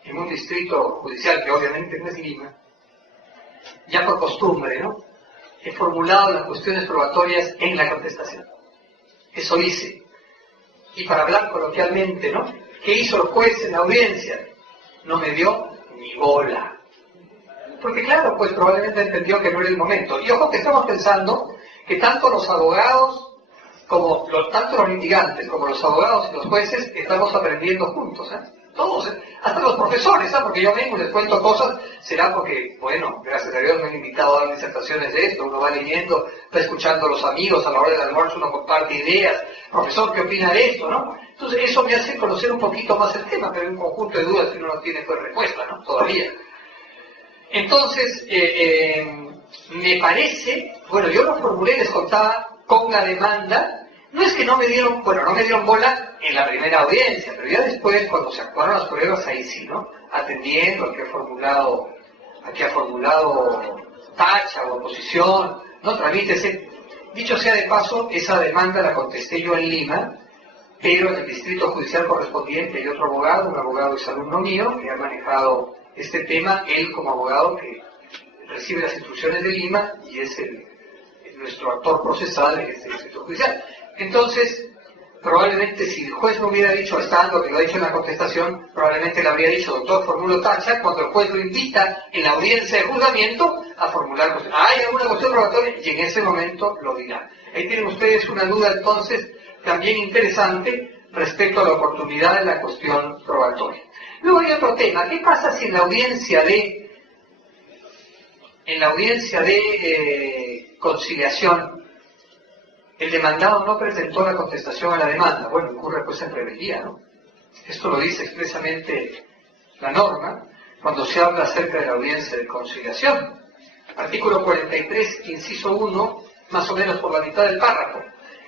en un distrito judicial que obviamente no es Lima, ya por costumbre, ¿no?, he formulado las cuestiones probatorias en la contestación. Eso hice. Y para hablar coloquialmente, ¿no?, ¿qué hizo el juez en la audiencia? No me dio ni bola. Porque claro, pues probablemente entendió que no era el momento. Y ojo que estamos pensando que tanto los abogados, tanto los litigantes como los abogados y los jueces estamos aprendiendo juntos, todos, hasta los profesores, porque yo mismo les cuento cosas, será porque, bueno, gracias a Dios me han invitado a dar disertaciones de esto, uno va leyendo, va escuchando a los amigos, a la hora del almuerzo uno comparte ideas, profesor, ¿qué opina de esto, no? Entonces eso me hace conocer un poquito más el tema, pero hay un conjunto de dudas que uno no tiene pues respuesta, ¿no?, todavía. Entonces, me parece, bueno, yo lo formulé, les contaba, con la demanda. No es que no me dieron bola en la primera audiencia, pero ya después, cuando se actuaron las pruebas, ahí sí, ¿no?, atendiendo al que ha formulado tacha o oposición, no tramítese. Dicho sea de paso, esa demanda la contesté yo en Lima, pero en el distrito judicial correspondiente hay otro abogado, un abogado exalumno mío, que ha manejado este tema, él como abogado que recibe las instrucciones de Lima y es nuestro actor procesal en este distrito judicial. Entonces, probablemente si el juez no hubiera dicho, estando que lo ha dicho en la contestación, probablemente le habría dicho, doctor, formulo tacha, cuando el juez lo invita en la audiencia de juzgamiento a formular cuestiones. ¿Hay alguna cuestión probatoria? Y en ese momento lo dirá. Ahí tienen ustedes una duda entonces también interesante respecto a la oportunidad de la cuestión probatoria. Luego hay otro tema. ¿Qué pasa si en la audiencia de conciliación el demandado no presentó la contestación a la demanda? Bueno, incurre pues en rebeldía, ¿no? Esto lo dice expresamente la norma cuando se habla acerca de la audiencia de conciliación. Artículo 43, inciso 1, más o menos por la mitad del párrafo.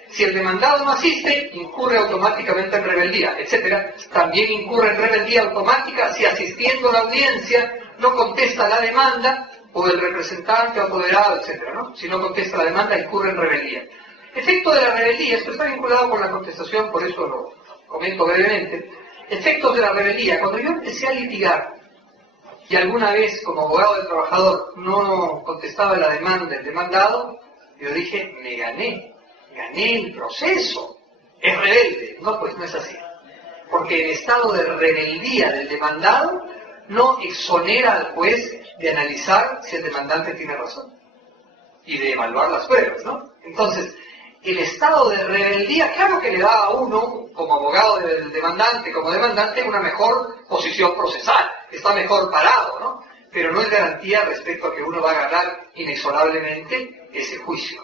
Si el demandado no asiste, incurre automáticamente en rebeldía, etc. También incurre en rebeldía automática si asistiendo a la audiencia no contesta la demanda o el representante o apoderado, etc., ¿no? Si no contesta la demanda, incurre en rebeldía. Efecto de la rebeldía, esto está vinculado con la contestación, por eso lo comento brevemente. Efectos de la rebeldía. Cuando yo empecé a litigar y alguna vez como abogado del trabajador no contestaba la demanda del demandado, yo dije, me gané el proceso, es rebelde. No, pues no es así. Porque el estado de rebeldía del demandado no exonera al juez de analizar si el demandante tiene razón y de evaluar las pruebas, ¿no? Entonces, el estado de rebeldía, claro que le da a uno, como abogado del demandante, como demandante, una mejor posición procesal, está mejor parado, ¿no? Pero no es garantía respecto a que uno va a ganar inexorablemente ese juicio.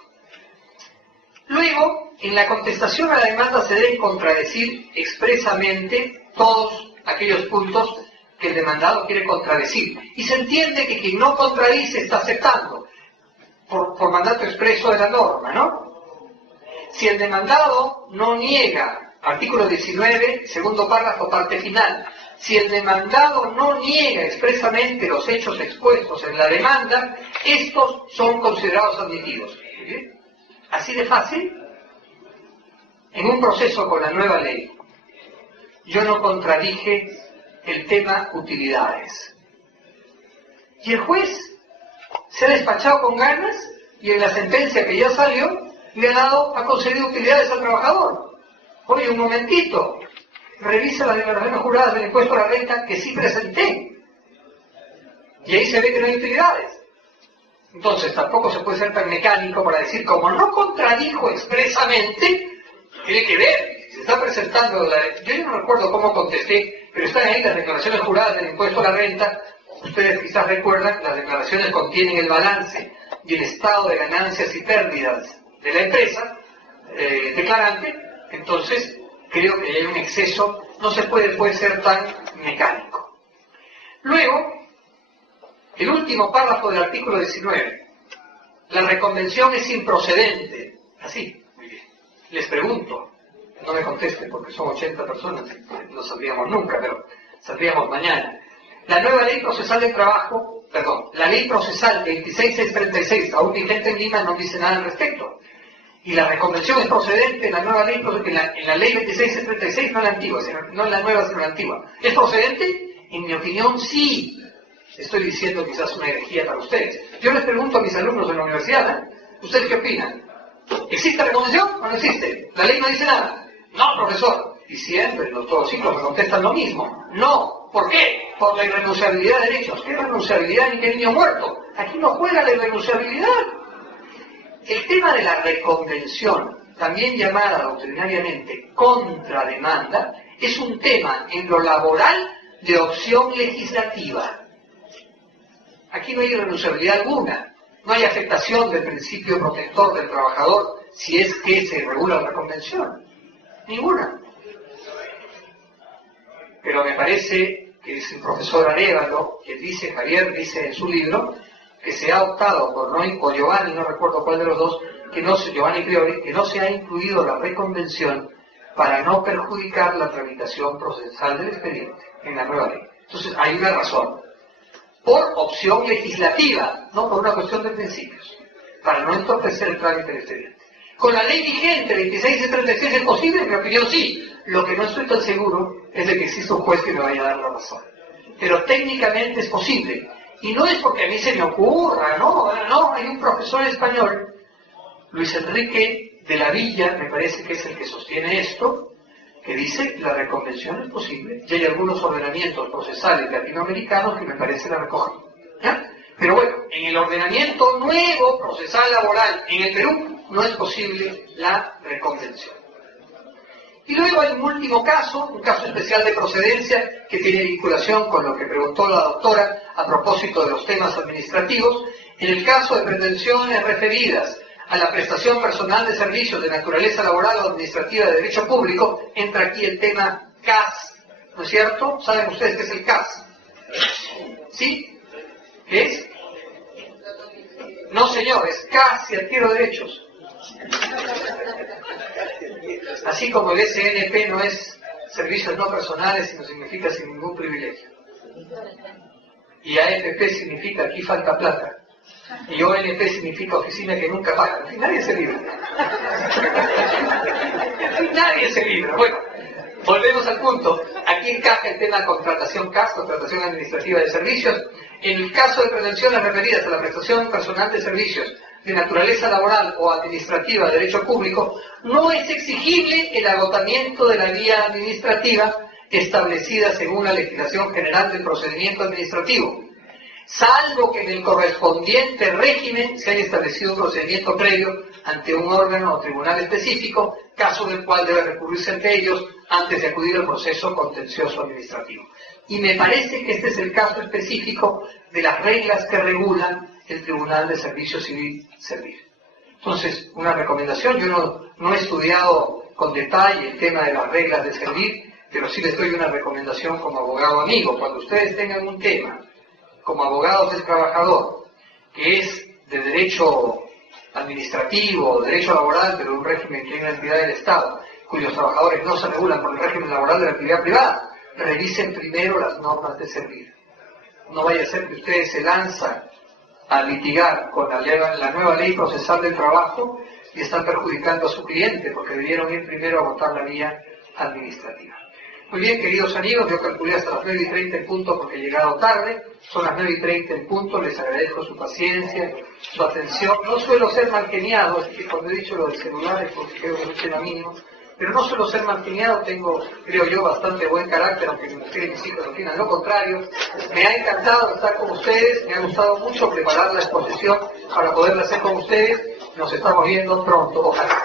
Luego, en la contestación a la demanda se deben contradecir expresamente todos aquellos puntos que el demandado quiere contradecir. Y se entiende que quien no contradice está aceptando, por mandato expreso de la norma, ¿no? Si el demandado no niega, artículo 19, segundo párrafo, parte final, Si el demandado no niega expresamente los hechos expuestos en la demanda, estos son considerados admitidos. ¿Sí? Así de fácil. En un proceso con la nueva ley, yo no contradije el tema utilidades. Y el juez se ha despachado con ganas y en la sentencia que ya salió le ha concedido utilidades al trabajador. Oye, un momentito, revisa las declaraciones juradas del impuesto a la renta que sí presenté. Y ahí se ve que no hay utilidades. Entonces tampoco se puede ser tan mecánico para decir, como no contradijo expresamente, tiene que ver, se está presentando, yo no recuerdo cómo contesté, pero están ahí las declaraciones juradas del impuesto a la renta. Ustedes quizás recuerdan, las declaraciones contienen el balance y el estado de ganancias y pérdidas de la empresa declarante. Entonces creo que hay un exceso, no se puede ser tan mecánico. Luego, el último párrafo del artículo 19, la reconvención es improcedente. Así, muy bien. Les pregunto, no me contesten porque son 80 personas, no saldríamos nunca, pero saldríamos mañana. La nueva ley procesal del trabajo, la ley procesal 26636, aún vigente en Lima, no dice nada al respecto. Y la reconvención es procedente en la nueva ley, en la ley 26636, no en la antigua, no en la nueva, sino en la antigua. ¿Es procedente? En mi opinión, sí. Estoy diciendo quizás una herejía para ustedes. Yo les pregunto a mis alumnos de la universidad, ¿ustedes qué opinan? ¿Existe reconvención o no existe? ¿La ley no dice nada? No, profesor. Y siempre, en todos los ciclos me contestan lo mismo. No. ¿Por qué? Por la irrenunciabilidad de derechos. ¿Qué irrenunciabilidad ni qué niño muerto? Aquí no juega la irrenunciabilidad. El tema de la reconvención, también llamada doctrinariamente contrademanda, es un tema en lo laboral de opción legislativa. Aquí no hay irrenunciabilidad alguna, no hay afectación del principio protector del trabajador si es que se regula la reconvención. Ninguna. Pero me parece que es el profesor Arévalo, que Javier dice en su libro, que se ha optado por Giovanni, no recuerdo cuál de los dos, Giovanni Priori, que no se ha incluido la reconvención para no perjudicar la tramitación procesal del expediente en la nueva ley. Entonces hay una razón. Por opción legislativa, no por una cuestión de principios, para no entorpecer el trámite del expediente. Con la ley vigente 2636 es posible, en mi opinión sí. Lo que no estoy tan seguro es de que exista un juez que me vaya a dar la razón. Pero técnicamente es posible. Y no es porque a mí se me ocurra, no, hay un profesor español, Luis Enrique de la Villa, me parece que es el que sostiene esto, que dice que la reconvención es posible, y hay algunos ordenamientos procesales latinoamericanos que me parece la recogen. ¿Ya? Pero bueno, en el ordenamiento nuevo procesal laboral en el Perú no es posible la reconvención. Y luego hay un último caso, un caso especial de procedencia que tiene vinculación con lo que preguntó la doctora a propósito de los temas administrativos. En el caso de pretensiones referidas a la prestación personal de servicios de naturaleza laboral o administrativa de derecho público, entra aquí el tema CAS, ¿no es cierto? ¿Saben ustedes qué es el CAS? ¿Sí? ¿Qué es? No, señor, es CAS y adquiero derechos. Así como el SNP no es servicios no personales, sino significa sin ningún privilegio. Y AFP significa aquí falta plata. Y ONP significa oficina que nunca paga. En fin, nadie se libra. Nadie se libra. Bueno, volvemos al punto. Aquí encaja el tema de contratación CAS, contratación administrativa de servicios. En el caso de pretensiones referidas a la prestación personal de servicios de naturaleza laboral o administrativa de derecho público, no es exigible el agotamiento de la vía administrativa establecida según la legislación general del procedimiento administrativo, salvo que en el correspondiente régimen se haya establecido un procedimiento previo ante un órgano o tribunal específico, caso del cual debe recurrirse ante ellos antes de acudir al proceso contencioso administrativo. Y me parece que este es el caso específico de las reglas que regulan el Tribunal de Servicio Civil Servir. Entonces, una recomendación, yo no he estudiado con detalle el tema de las reglas de servir, pero sí les doy una recomendación como abogado amigo. Cuando ustedes tengan un tema como abogados del trabajador, que es de derecho administrativo, derecho laboral, pero un régimen que hay una entidad del Estado, cuyos trabajadores no se regulan por el régimen laboral de la actividad privada, revisen primero las normas de servir. No vaya a ser que ustedes se lanzan a litigar con la nueva ley procesal del trabajo y están perjudicando a su cliente, porque debieron ir primero a votar la vía administrativa. Muy bien, queridos amigos, yo calculé hasta las 9:30 en punto porque he llegado tarde. Son las 9:30 en punto, les agradezco su paciencia, su atención. No suelo ser malgeniado, así que cuando he dicho lo del celular es porque creo que no es tema mínimo, pero no suelo ser malgeniado, tengo, creo yo, bastante buen carácter, aunque mi mujer y mis hijos opinan lo contrario. Me ha encantado estar con ustedes, me ha gustado mucho preparar la exposición para poderla hacer con ustedes. Nos estamos viendo pronto, ojalá.